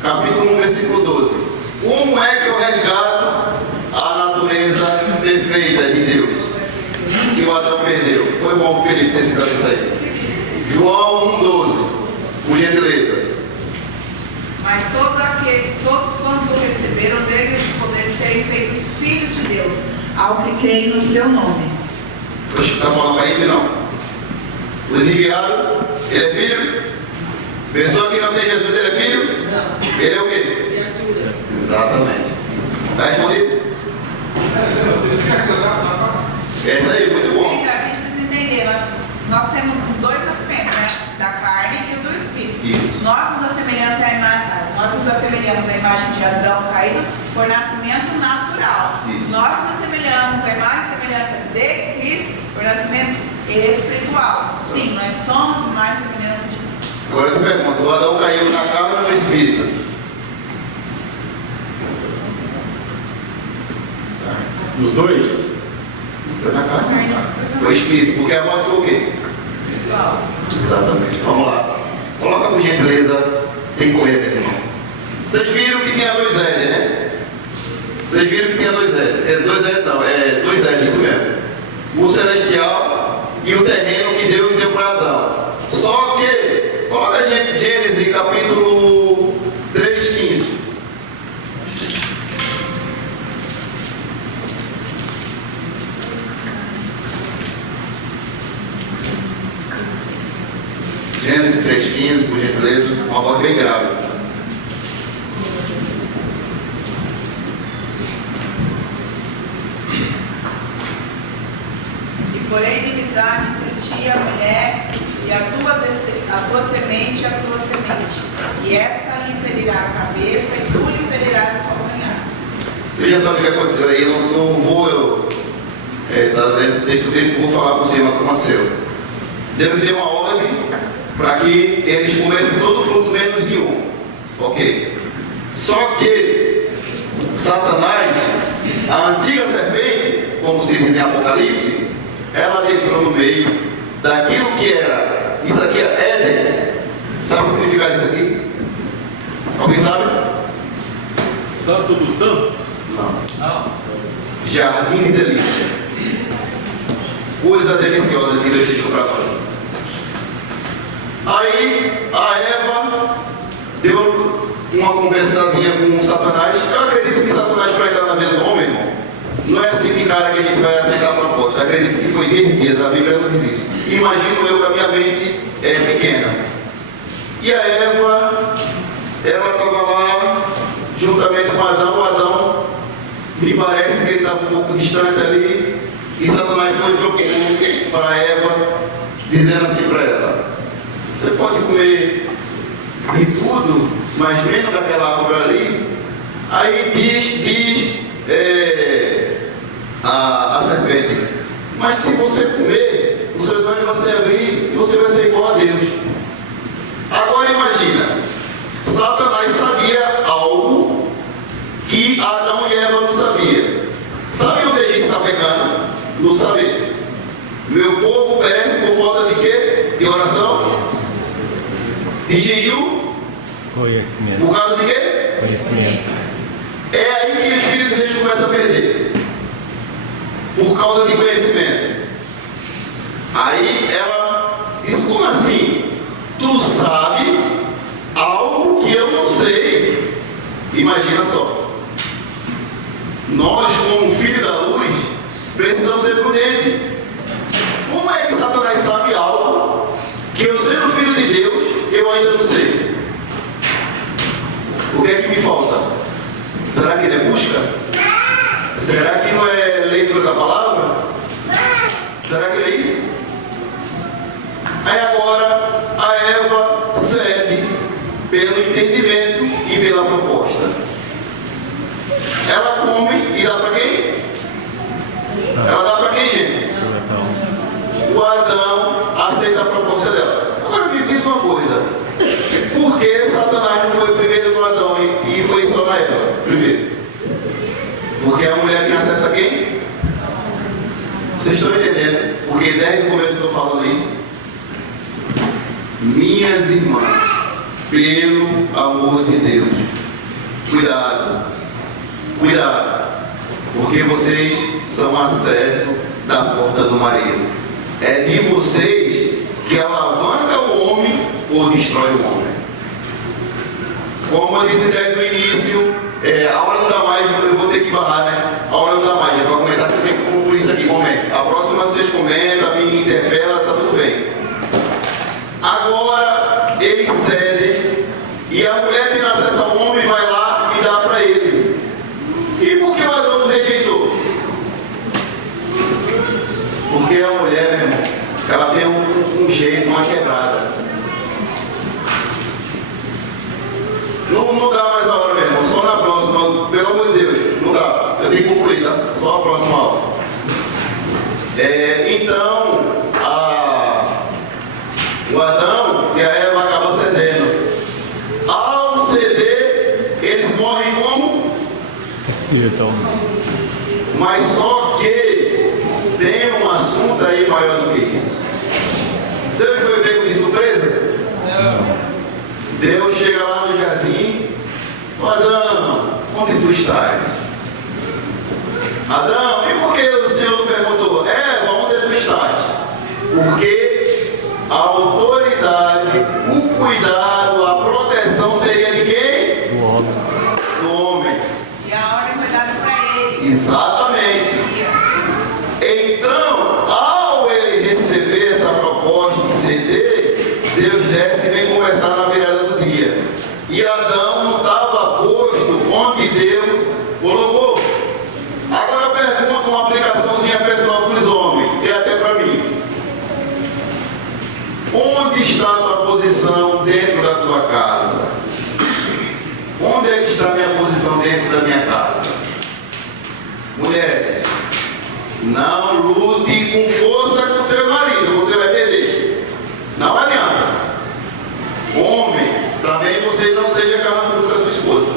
capítulo 1, versículo 12. Como é que eu resgato a natureza perfeita de Deus que o Adão perdeu? Foi bom o Felipe ter citado isso aí. João 1,12, por gentileza. Mas todos quantos o receberam deles o poder de serem feitos filhos de Deus, ao que creem no seu nome. Está falando para ele, não? O enviado, ele é filho? Pessoa que não tem Jesus, ele é filho? Não. Ele é o quê? Exatamente. Está respondido? É isso aí, muito bom. Então, a gente precisa entender, nós temos dois nascimentos, né? Da carne e o do Espírito. Isso. Nós nos assemelhamos à imagem de Adão caído por nascimento natural. Isso. Nós nos assemelhamos à imagem e semelhança de Cristo por nascimento espiritual. Sim, nós somos imagem e semelhança de Deus. Agora eu te pergunto, o Adão caiu na carne ou no Espírito? Os dois? Foi na carne. Foi Espírito, porque a morte foi o quê? Exatamente. Vamos lá. Coloca por gentileza. Tem que correr, meus irmãos. Vocês viram que tinha dois L, né? Vocês viram que tinha dois L. Dois L não, é dois L, isso mesmo. O celestial e o terreno que Deus deu para Adão. Só que, coloca Gênesis, capítulo 3:15. Gênesis 3:15, por gentileza, uma voz bem grave. E porém inimizade entre ti e a mulher, e a tua semente e a sua semente. E esta lhe ferirá a cabeça, e tu lhe ferirás o calcanhar. Você já sabe o que aconteceu aí, não vou desse texto bíblico, vou falar por cima o que aconteceu. Deus deu uma ordem para que eles comessem todo o fruto menos de um. Ok. Só que Satanás, a antiga serpente, como se diz em Apocalipse, ela entrou no meio daquilo que era, isso aqui é Éden. Sabe o significado disso aqui? Alguém sabe? Santo dos Santos? Não. Jardim de delícia. Coisa deliciosa que Deus deixou para nós. Aí a Eva deu uma conversadinha com Satanás. Eu acredito que Satanás, para entrar na vida do homem, irmão, não é assim de cara que a gente vai aceitar a proposta. Eu acredito que foi 10 dias, a Bíblia não diz isso. Imagino eu que a minha mente é pequena. E a Eva, ela estava lá, juntamente com Adão. O Adão, me parece que ele estava um pouco distante ali. E Satanás foi e propôs para Eva, dizendo assim para ela: você pode comer de tudo, mas menos daquela árvore ali. Aí diz a serpente: mas se você comer, os seus olhos vão se abrir e você vai ser igual a Deus. Agora imagina, Satanás sabia algo que Adão e Eva não sabiam. Sabe onde a gente está pecando? No saber. Meu povo perece por falta de quê? De oração? De jejum? Por causa de quê? É aí que os filhos de Deus começam a perder. Por causa de conhecimento. Aí ela diz: como assim? Tu sabe algo que eu não sei. Imagina só. Nós, como filho da luz, precisamos ser prudentes. Como é que Satanás sabe algo que eu, sendo filho de Deus, eu ainda não sei? O que é que me falta? Será que ele é busca? Será que não é leitura da palavra? Será que ele é isso? Aí agora a Eva cede pelo entendimento e pela proposta. Ela come e dá para quem? Ela dá para quem, gente? O Adão aceita a proposta dela. Agora me diz uma coisa: por que Satanás não foi primeiro no Adão e foi só na Eva? Primeiro. Porque a mulher tem acesso a quem? Vocês estão entendendo? Porque desde o começo eu estou falando isso. Minhas irmãs, pelo amor de Deus, cuidado, cuidado, porque vocês são acesso da porta do marido. É de vocês que alavanca o homem ou destrói o homem. Como eu disse desde o início, a hora não dá mais, eu vou ter que barrar, né? A hora não dá mais, é para comentar que eu tenho que concluir isso aqui, comenta. A próxima vocês comentam, me interpela, tá tudo bem. Agora eles cedem e a mulher tem acesso ao homem, vai lá e dá para ele. E por que o Adão não rejeitou? Porque a mulher, meu irmão, ela tem um jeito, uma quebrada. Não dá mais a hora, meu irmão, só na próxima, pelo amor de Deus, não dá, eu tenho que concluir, tá? Só a próxima aula. Então, o Adão e a Eva acabam cedendo. Ao ceder, eles morrem como? Mas só que tem um assunto aí maior do que isso. Deus foi pego de surpresa? Não. Deus chega lá no jardim: Adão, onde tu estás? Adão, e por que o Senhor não perguntou: Eva, onde tu estás? Porque a autoridade, o cuidado, a proteção seria de quem? Do homem. Do homem. E a ordem foi dada para ele. Exatamente. Então, ao ele receber essa proposta de ceder, Deus desce e vem conversar na virada do dia. E Adão não estava posto onde Deus colocou. Agora eu pergunto uma aplicaçãozinha pessoal para os homens, e até para mim. Onde está a tua posição dentro da tua casa? Onde é que está a minha posição dentro da minha casa? Mulheres, não lute com força com seu marido, você vai perder. Não adianta. Homem, também você não seja carrancudo com a sua esposa.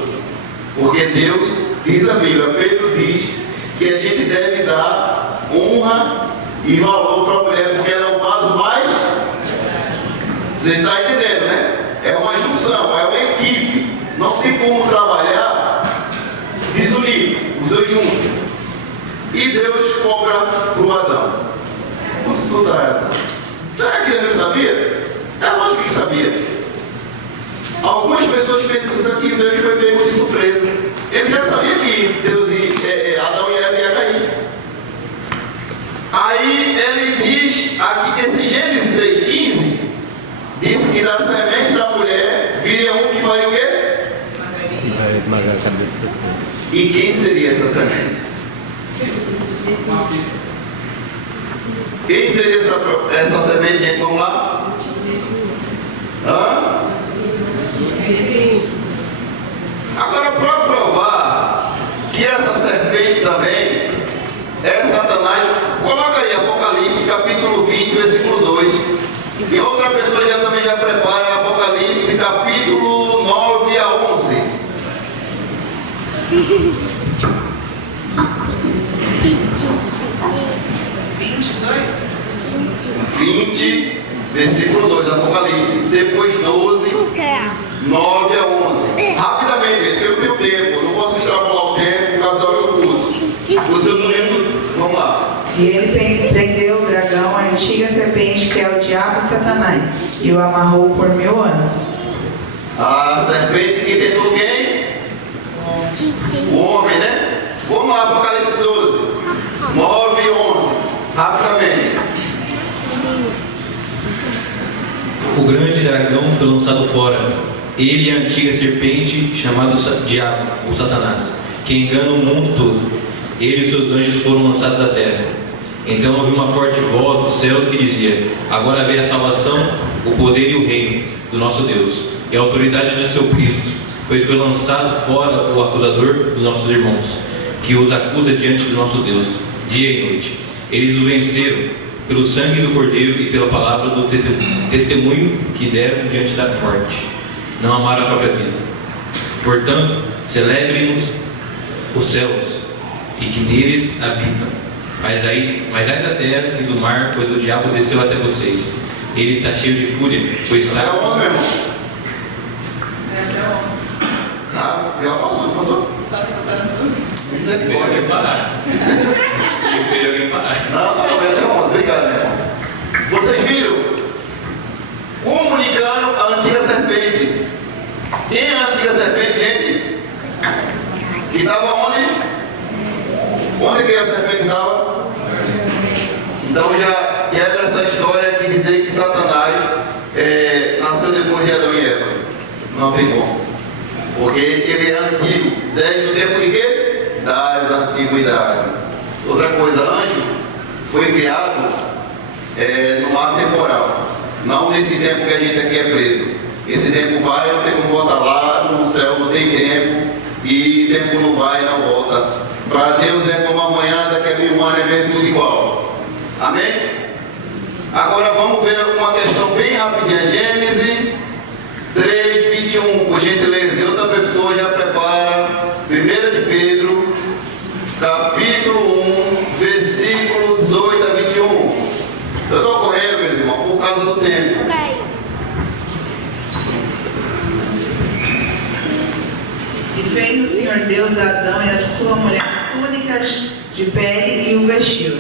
Porque Deus, diz a Bíblia, Pedro diz que a gente deve dar honra e valor para a mulher, porque ela é o vaso mais. Você está entendendo, né? É uma junção, é uma equipe. Não tem como trabalhar desunido, os dois juntos. E Deus cobra para o Adão: onde tu está, Adão? Será que Deus não sabia? É lógico que sabia. Algumas pessoas pensam que isso aqui Deus diz aqui, esse Gênesis 3,15, diz que da semente da mulher viria um que faria o quê? E quem seria essa semente? Quem seria essa semente, gente? Vamos lá? Hã? Agora, para provar que essa serpente também é Satanás, coloca aí Apocalipse capítulo 20, versículo 2. E outra pessoa também já prepara Apocalipse capítulo 9 a 11. 20, versículo 2, Apocalipse. Depois 12, 9 a 11. Rapidamente, gente, eu não tenho tempo. Não posso extrapolar o tempo por causa da hora do culto. O seu domingo, vamos lá. E ele prendeu o dragão, a antiga serpente, que é o diabo e Satanás, e o amarrou por 1000 anos. A serpente que tentou quem? O homem, né? Vamos lá, Apocalipse 12, 9 e 11. Rapidamente. O grande dragão foi lançado fora, ele e a antiga serpente, chamado Diabo, ou Satanás, que engana o mundo todo. Ele e seus anjos foram lançados à terra. Então ouvi uma forte voz dos céus que dizia: agora vem a salvação, o poder e o reino do nosso Deus, e a autoridade de seu Cristo, pois foi lançado fora o acusador dos nossos irmãos, que os acusa diante do nosso Deus, dia e noite. Eles o venceram pelo sangue do Cordeiro e pela palavra do testemunho que deram diante da morte. Não amaram a própria vida. Portanto, celebrem-nos os céus e que neles habitam. Mas ai da terra e do mar, pois o diabo desceu até vocês. Ele está cheio de fúria, pois sabe. Até onde, meu irmão? Ah, já passou? Misericórdia. Parar. Não, é até 11, obrigado, meu irmão. Vocês viram? Comunicando a antiga serpente. Quem é a antiga serpente, gente? Que estava onde? Onde que a serpente estava? Então já quebra essa história de dizer que Satanás nasceu depois de Adão e Eva. Não tem como. Porque ele é antigo. Desde o tempo de quê? Das antiguidades. Outra coisa, anjo foi criado no ar temporal. Não nesse tempo que a gente aqui é preso. Esse tempo vai, não tem como voltar lá, no céu não tem tempo. E tempo não vai, não volta. Para Deus é como amanhã, daqui a 1000 anos é ver tudo igual. Amém? Agora vamos ver uma questão bem rapidinha. Gênesis 3, 21, por gentileza. E outra pessoa já prepara 1 de Pedro, capítulo 1, versículo 18 a 21. Eu estou correndo, meus irmãos, por causa do tempo. E fez o Senhor Deus a Adão e a sua mulher túnicas de pele e o vestiu.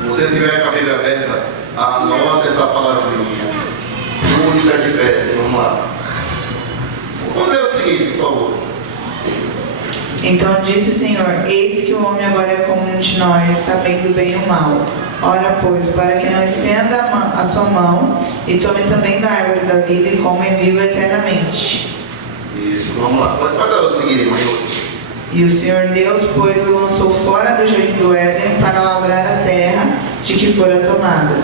Se você tiver com a Bíblia aberta, anota essa palavrinha. Túnica de pele, vamos lá. Vamos ler o seguinte, por favor. Então disse o Senhor: eis que o homem agora é como um de nós, sabendo bem o mal. Ora, pois, para que não estenda a sua mão e tome também da árvore da vida e coma e viva eternamente. Isso, vamos lá. Pode dar o seguinte, irmão. E o Senhor Deus, pois, o lançou fora do jardim do Éden para lavrar a terra de que fora tomada.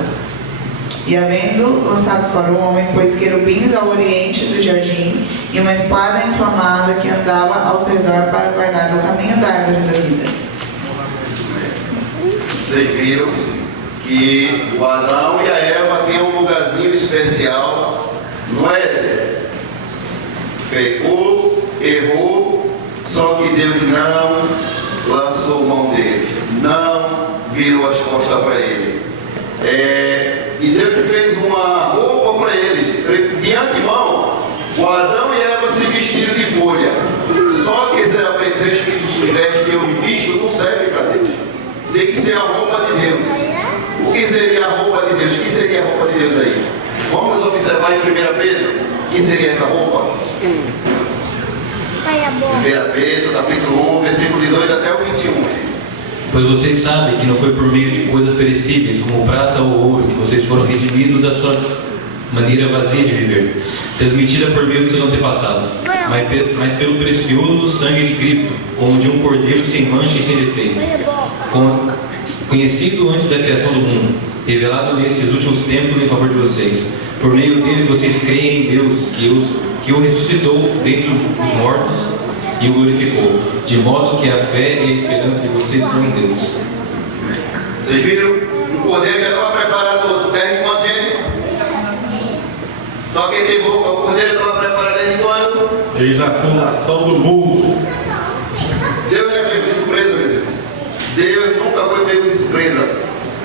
E havendo lançado fora o homem, pôs querubins ao oriente do jardim e uma espada inflamada que andava ao seu redor para guardar o caminho da árvore da vida. Vocês viram que o Adão e a Eva têm um lugarzinho especial no Éden. Pecou, errou, só que Deus não lançou mão dele, não virou as costas para ele. E Deus fez uma roupa para eles. De antemão, o Adão e Eva se vestiram de folha. Só que esse apetrecho que tu se veste, que eu me visto, não serve para Deus. Tem que ser a roupa de Deus. O que seria a roupa de Deus? O que seria a roupa de Deus aí? Vamos observar em 1 Pedro. O que seria essa roupa? 1 Pedro, capítulo 1, versículo 18 até o 21. Pois vocês sabem que não foi por meio de coisas perecíveis, como prata ou ouro, que vocês foram redimidos da sua maneira vazia de viver, transmitida por meio dos seus antepassados, mas pelo precioso sangue de Cristo, como de um cordeiro sem mancha e sem defeito, conhecido antes da criação do mundo, revelado nestes últimos tempos em favor de vocês. Por meio dele vocês creem em Deus, que o ressuscitou dentre os mortos e o glorificou, de modo que a fé e a esperança de vocês estão em Deus. Vocês viram? O cordeiro já estava preparado desde quando, gente? Só quem tem boca, o cordeiro estava preparado desde quando? Desde a fundação do mundo. Deus não é pego de surpresa, meus irmãos. Deus nunca foi pego de surpresa.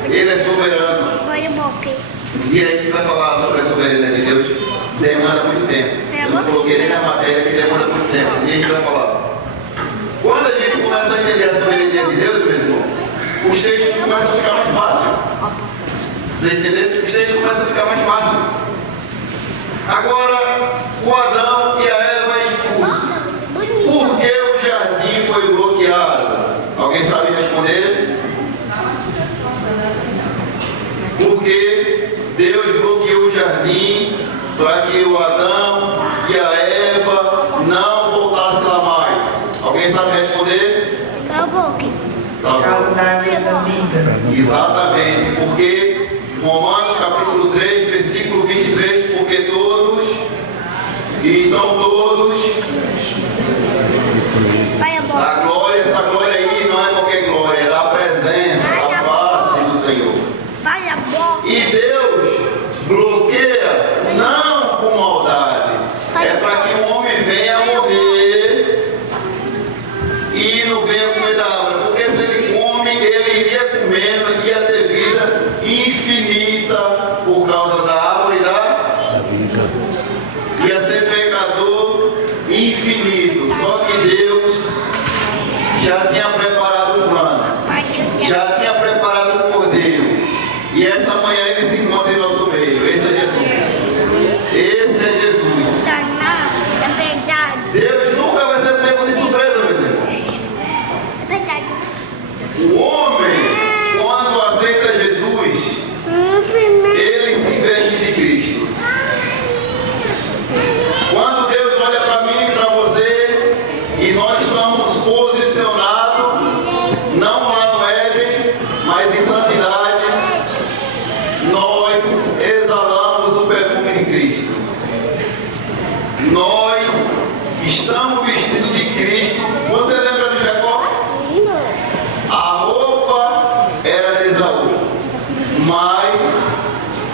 Ele é soberano. E aí a gente vai falar sobre a soberania de Deus. Demanda muito tempo. Eu não coloquei nem na matéria que demanda muito tempo. E a gente vai falar. Quando a gente começa a entender a soberania de Deus, meu irmão, os textos começam a ficar mais fácil. Vocês entenderam? Os textos começam a ficar mais fácil. Agora, o Adão e a Eva expulsos. Por que o jardim foi bloqueado? Alguém sabe responder? Porque Deus bloqueou o jardim para que o Adão e a Eva não voltassem lá mais. Alguém sabe responder? Por causa da árvore da vida. Exatamente, porque Romanos capítulo 3, versículo 23, porque todos, e então todos, a glória, essa glória aí não é qualquer glória, é da presença, da face do Senhor. E Deus bloqueia não com maldade, é para que o homem venha morrer e não venha comer da árvore, porque se ele come, ele iria comendo, ia ter vida infinita por causa da árvore da vida. Ia ser pecador infinito, só que Deus já tinha preparado um plano, já tinha preparado um cordeiro, e essa manhã ele se encontra em nosso meio. Esse é Jesus. Esse é Jesus. Deus nunca vai ser pego de surpresa, meus irmãos. O homem, quando aceita Jesus, ele se veste de Cristo. Quando Deus olha para mim e para você, e nós estamos posicionados, não lá no Éden, mas em santidade, nós exalamos o perfume de Cristo. Nós estamos vestidos de Cristo. Você lembra de Jacó? A roupa era de Esaú, mas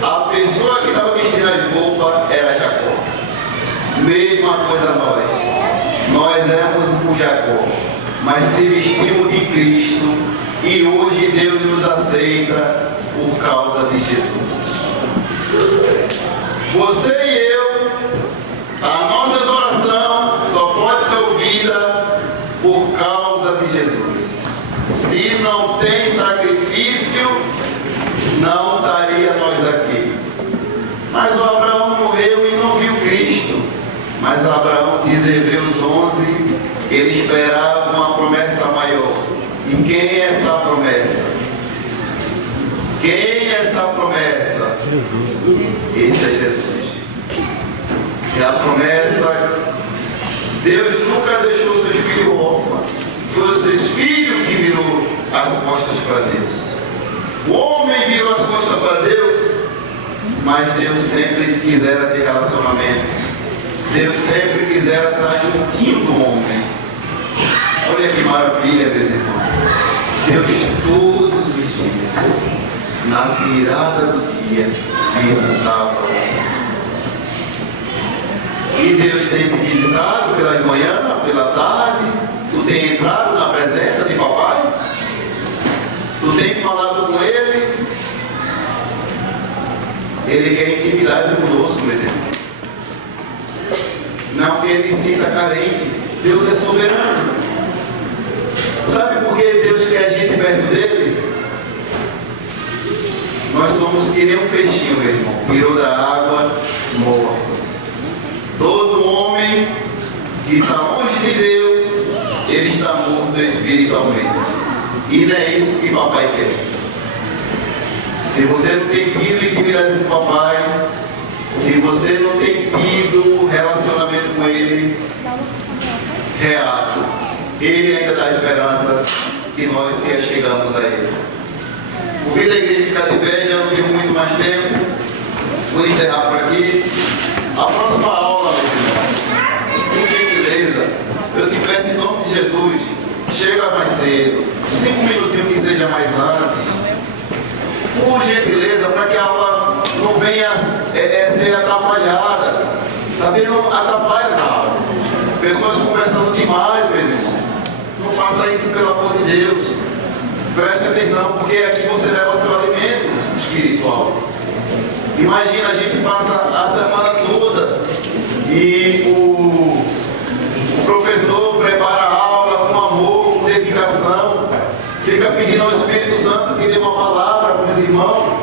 a pessoa que estava vestindo a roupa era Jacó. Mesma coisa nós. Nós éramos o Jacó, mas se vestimos de Cristo, e hoje Deus nos aceita por causa de Jesus. Você e eu, as nossas orações só pode ser ouvida por causa de Jesus. Se não tem sacrifício, não estaria nós aqui. Mas o Abraão morreu e não viu Cristo. Mas Abraão, diz Hebreus 11, ele esperava uma promessa maior. E quem é essa promessa? Quem é essa promessa? Esse é Jesus. É a promessa. Deus nunca deixou seus filhos órfãos. Foi os seus filhos que virou as costas para Deus. O homem virou as costas para Deus, mas Deus sempre quisera ter relacionamento. Deus sempre quisera estar juntinho do homem. Olha que maravilha, meus irmãos. Deus todos os dias, na virada do dia, visitava o homem. E Deus tem te visitado pela manhã, pela tarde. Tu tem entrado na presença de papai? Tu tem falado com ele? Ele quer intimidade conosco, meus irmãos. Não que ele se sinta carente. Deus é soberano. Sabe por que Deus quer a gente perto dele? Nós somos que nem um peixinho, meu irmão. Tirou da água, morre. Todo homem que está longe de Deus, ele está morto espiritualmente. E não é isso que papai quer. Se você não tem tido intimidade com o papai, se você não tem tido relacionamento com ele reato, ele ainda dá esperança que nós se achegamos a ele. Convido a igreja a ficar de pé, já não tenho muito mais tempo. Vou encerrar por aqui. A próxima aula, meu irmão, por gentileza, eu te peço em nome de Jesus, chega mais cedo, 5 minutinhos que seja mais antes. Por gentileza, para que a aula não venha ser atrapalhada. Está tendo atrapalho na aula. Pessoas conversando demais, meus irmãos. Não faça isso, pelo amor de Deus. Preste atenção, porque aqui você leva o seu alimento espiritual. Imagina, a gente passa a semana toda e o professor prepara a aula com amor, com dedicação, fica pedindo ao Espírito Santo que dê uma palavra para os irmãos.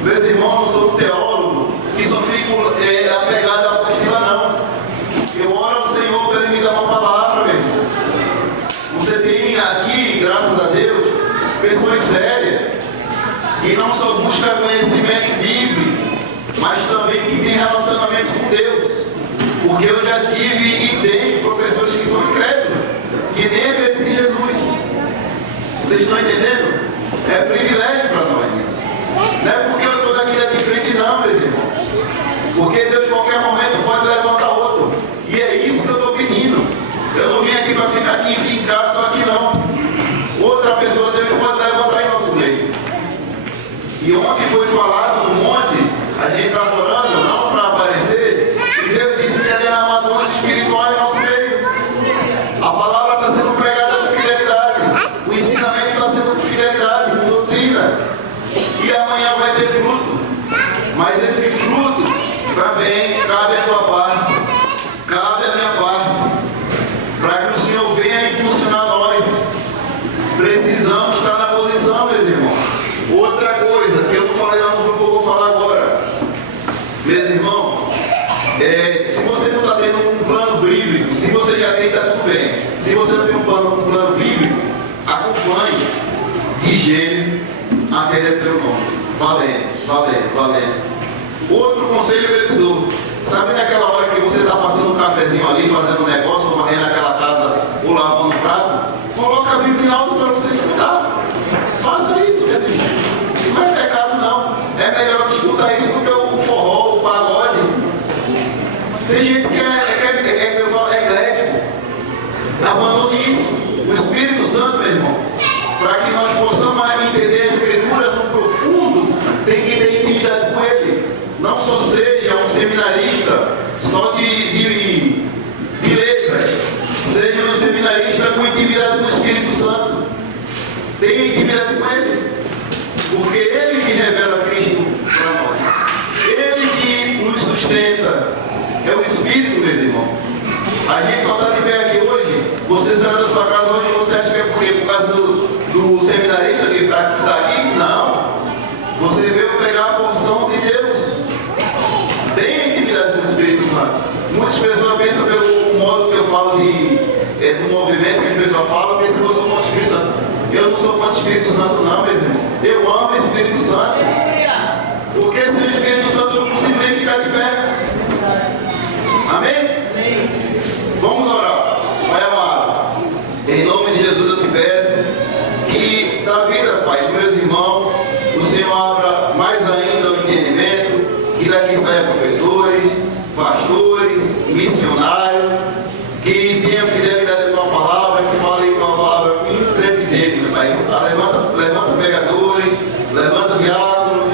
Meus irmãos, não sou teólogo que só fico apegado à apostila, não. Eu oro ao Senhor para Ele me dar uma palavra, meu irmão. Você tem aqui, graças a Deus, pessoas sérias que não só buscam conhecimento bíblico, mas também que têm relacionamento com Deus. Porque eu já tive e tenho professores que são incrédulos, que nem acreditam em Jesus. Vocês estão entendendo? É privilégio para nós isso. Não é porque eu estou daqui de frente, não, meus irmãos. Porque Deus, em qualquer momento, pode levantar outro. E é isso que eu estou pedindo. Eu não vim aqui para ficar aqui enfincado só aqui, não. Outra pessoa, Deus pode levantar em nosso meio. E ontem foi falado no monte, a gente está orando, não para aparecer, e Deus disse que é derramador espiritual em nosso meio. A palavra está sendo pregada com fidelidade, o ensinamento está sendo com fidelidade, com doutrina. E amanhã vai ter fruto. Mas esse fruto também cabe a tua parte, cabe a minha parte, para que o Senhor venha impulsionar nós. Precisamos estar na posição, meus irmãos. Outra coisa que eu não falei lá no grupo, eu vou falar agora. Meus irmãos, se você não está tendo um plano bíblico, se você já tem, está tudo bem. Se você não tem um plano bíblico, acompanhe de Gênesis até Deuteronômio. Valendo. Outro conselho que eu te dou. Sabe naquela hora que você está passando um cafezinho ali, fazendo um negócio, ou varrendo aquela casa, ou lavando um prato? Coloca a Bíblia em alto para você escutar. Faça isso, meus irmãos. Não é pecado, não. É melhor escutar isso do que o forró, o pagode. Tem gente que eu falo, é eclético. Abandone isso. O Espírito Santo, meu irmão, para que nós possamos entender a Escritura no profundo, tem que ter intimidade com Ele. Não só seja um seminarista só de letras, seja um seminarista com intimidade com o Espírito Santo. Tenha intimidade com Ele, porque Ele que revela Cristo para nós, Ele que nos sustenta, é o Espírito, meus irmãos. A gente só está de pé aqui hoje. Você saiu da sua casa hoje, você acha que é por causa do seminarista que está aqui? Não. Você veio pegar a porção de Deus. Tenha intimidade com o Espírito Santo. Muitas pessoas pensam pelo modo que eu falo do movimento que as pessoas falam, pensam que eu sou contra o Espírito Santo. Eu não sou contra o Espírito Santo, não, meus irmãos. Eu amo o Espírito Santo. Porque sem o Espírito Santo eu não consigo nem ficar de pé. Amém? Vamos orar. Pai amado, em nome de Jesus eu te peço que da vida, Pai, dos meus irmãos, o Senhor abra mais ainda o entendimento, que daqui saiam professores, pastores, missionários, que tenha fidelidade à tua palavra, que fale com a palavra com intrepidez, meu Pai. Levanta pregadores, levanta diáconos,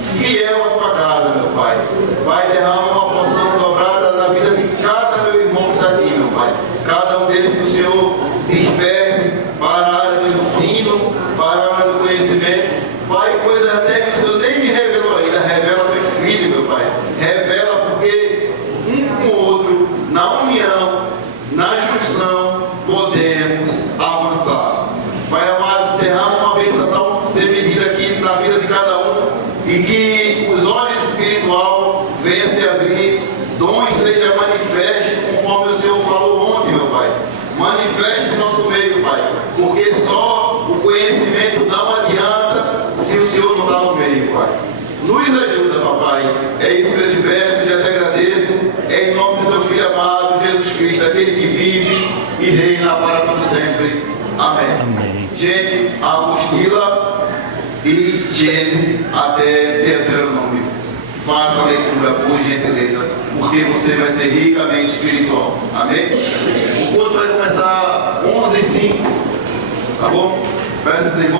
fiel à tua casa, meu Pai. Pai, derrama uma porção dobrada na vida de cada meu irmão que está aqui, meu Pai. Cada um deles que o Senhor desperte para a área do ensino, para a área do conhecimento. Pai, coisa até que o Senhor nem me revelou ainda, revela meu filho, meu Pai. Revela porque um com o outro, na união, na junção, podemos avançar. Pai amado, derrama uma bênção tão sem medida aqui na vida de cada um e que os olhos espirituais venham se abrir, dons sejam manifestos conforme o Senhor falou ontem, meu Pai. Manifeste no nosso meio, Pai, porque só o conhecimento É isso que eu te peço, já te agradeço. É em nome do teu Filho amado, Jesus Cristo, aquele que vive e reina para todo sempre. Amém. Gente, a apostila e Gênesis até Deuteronômio. Faça a leitura, por gentileza, porque você vai ser ricamente espiritual. Amém? O culto vai começar 11h05. Tá bom? Peço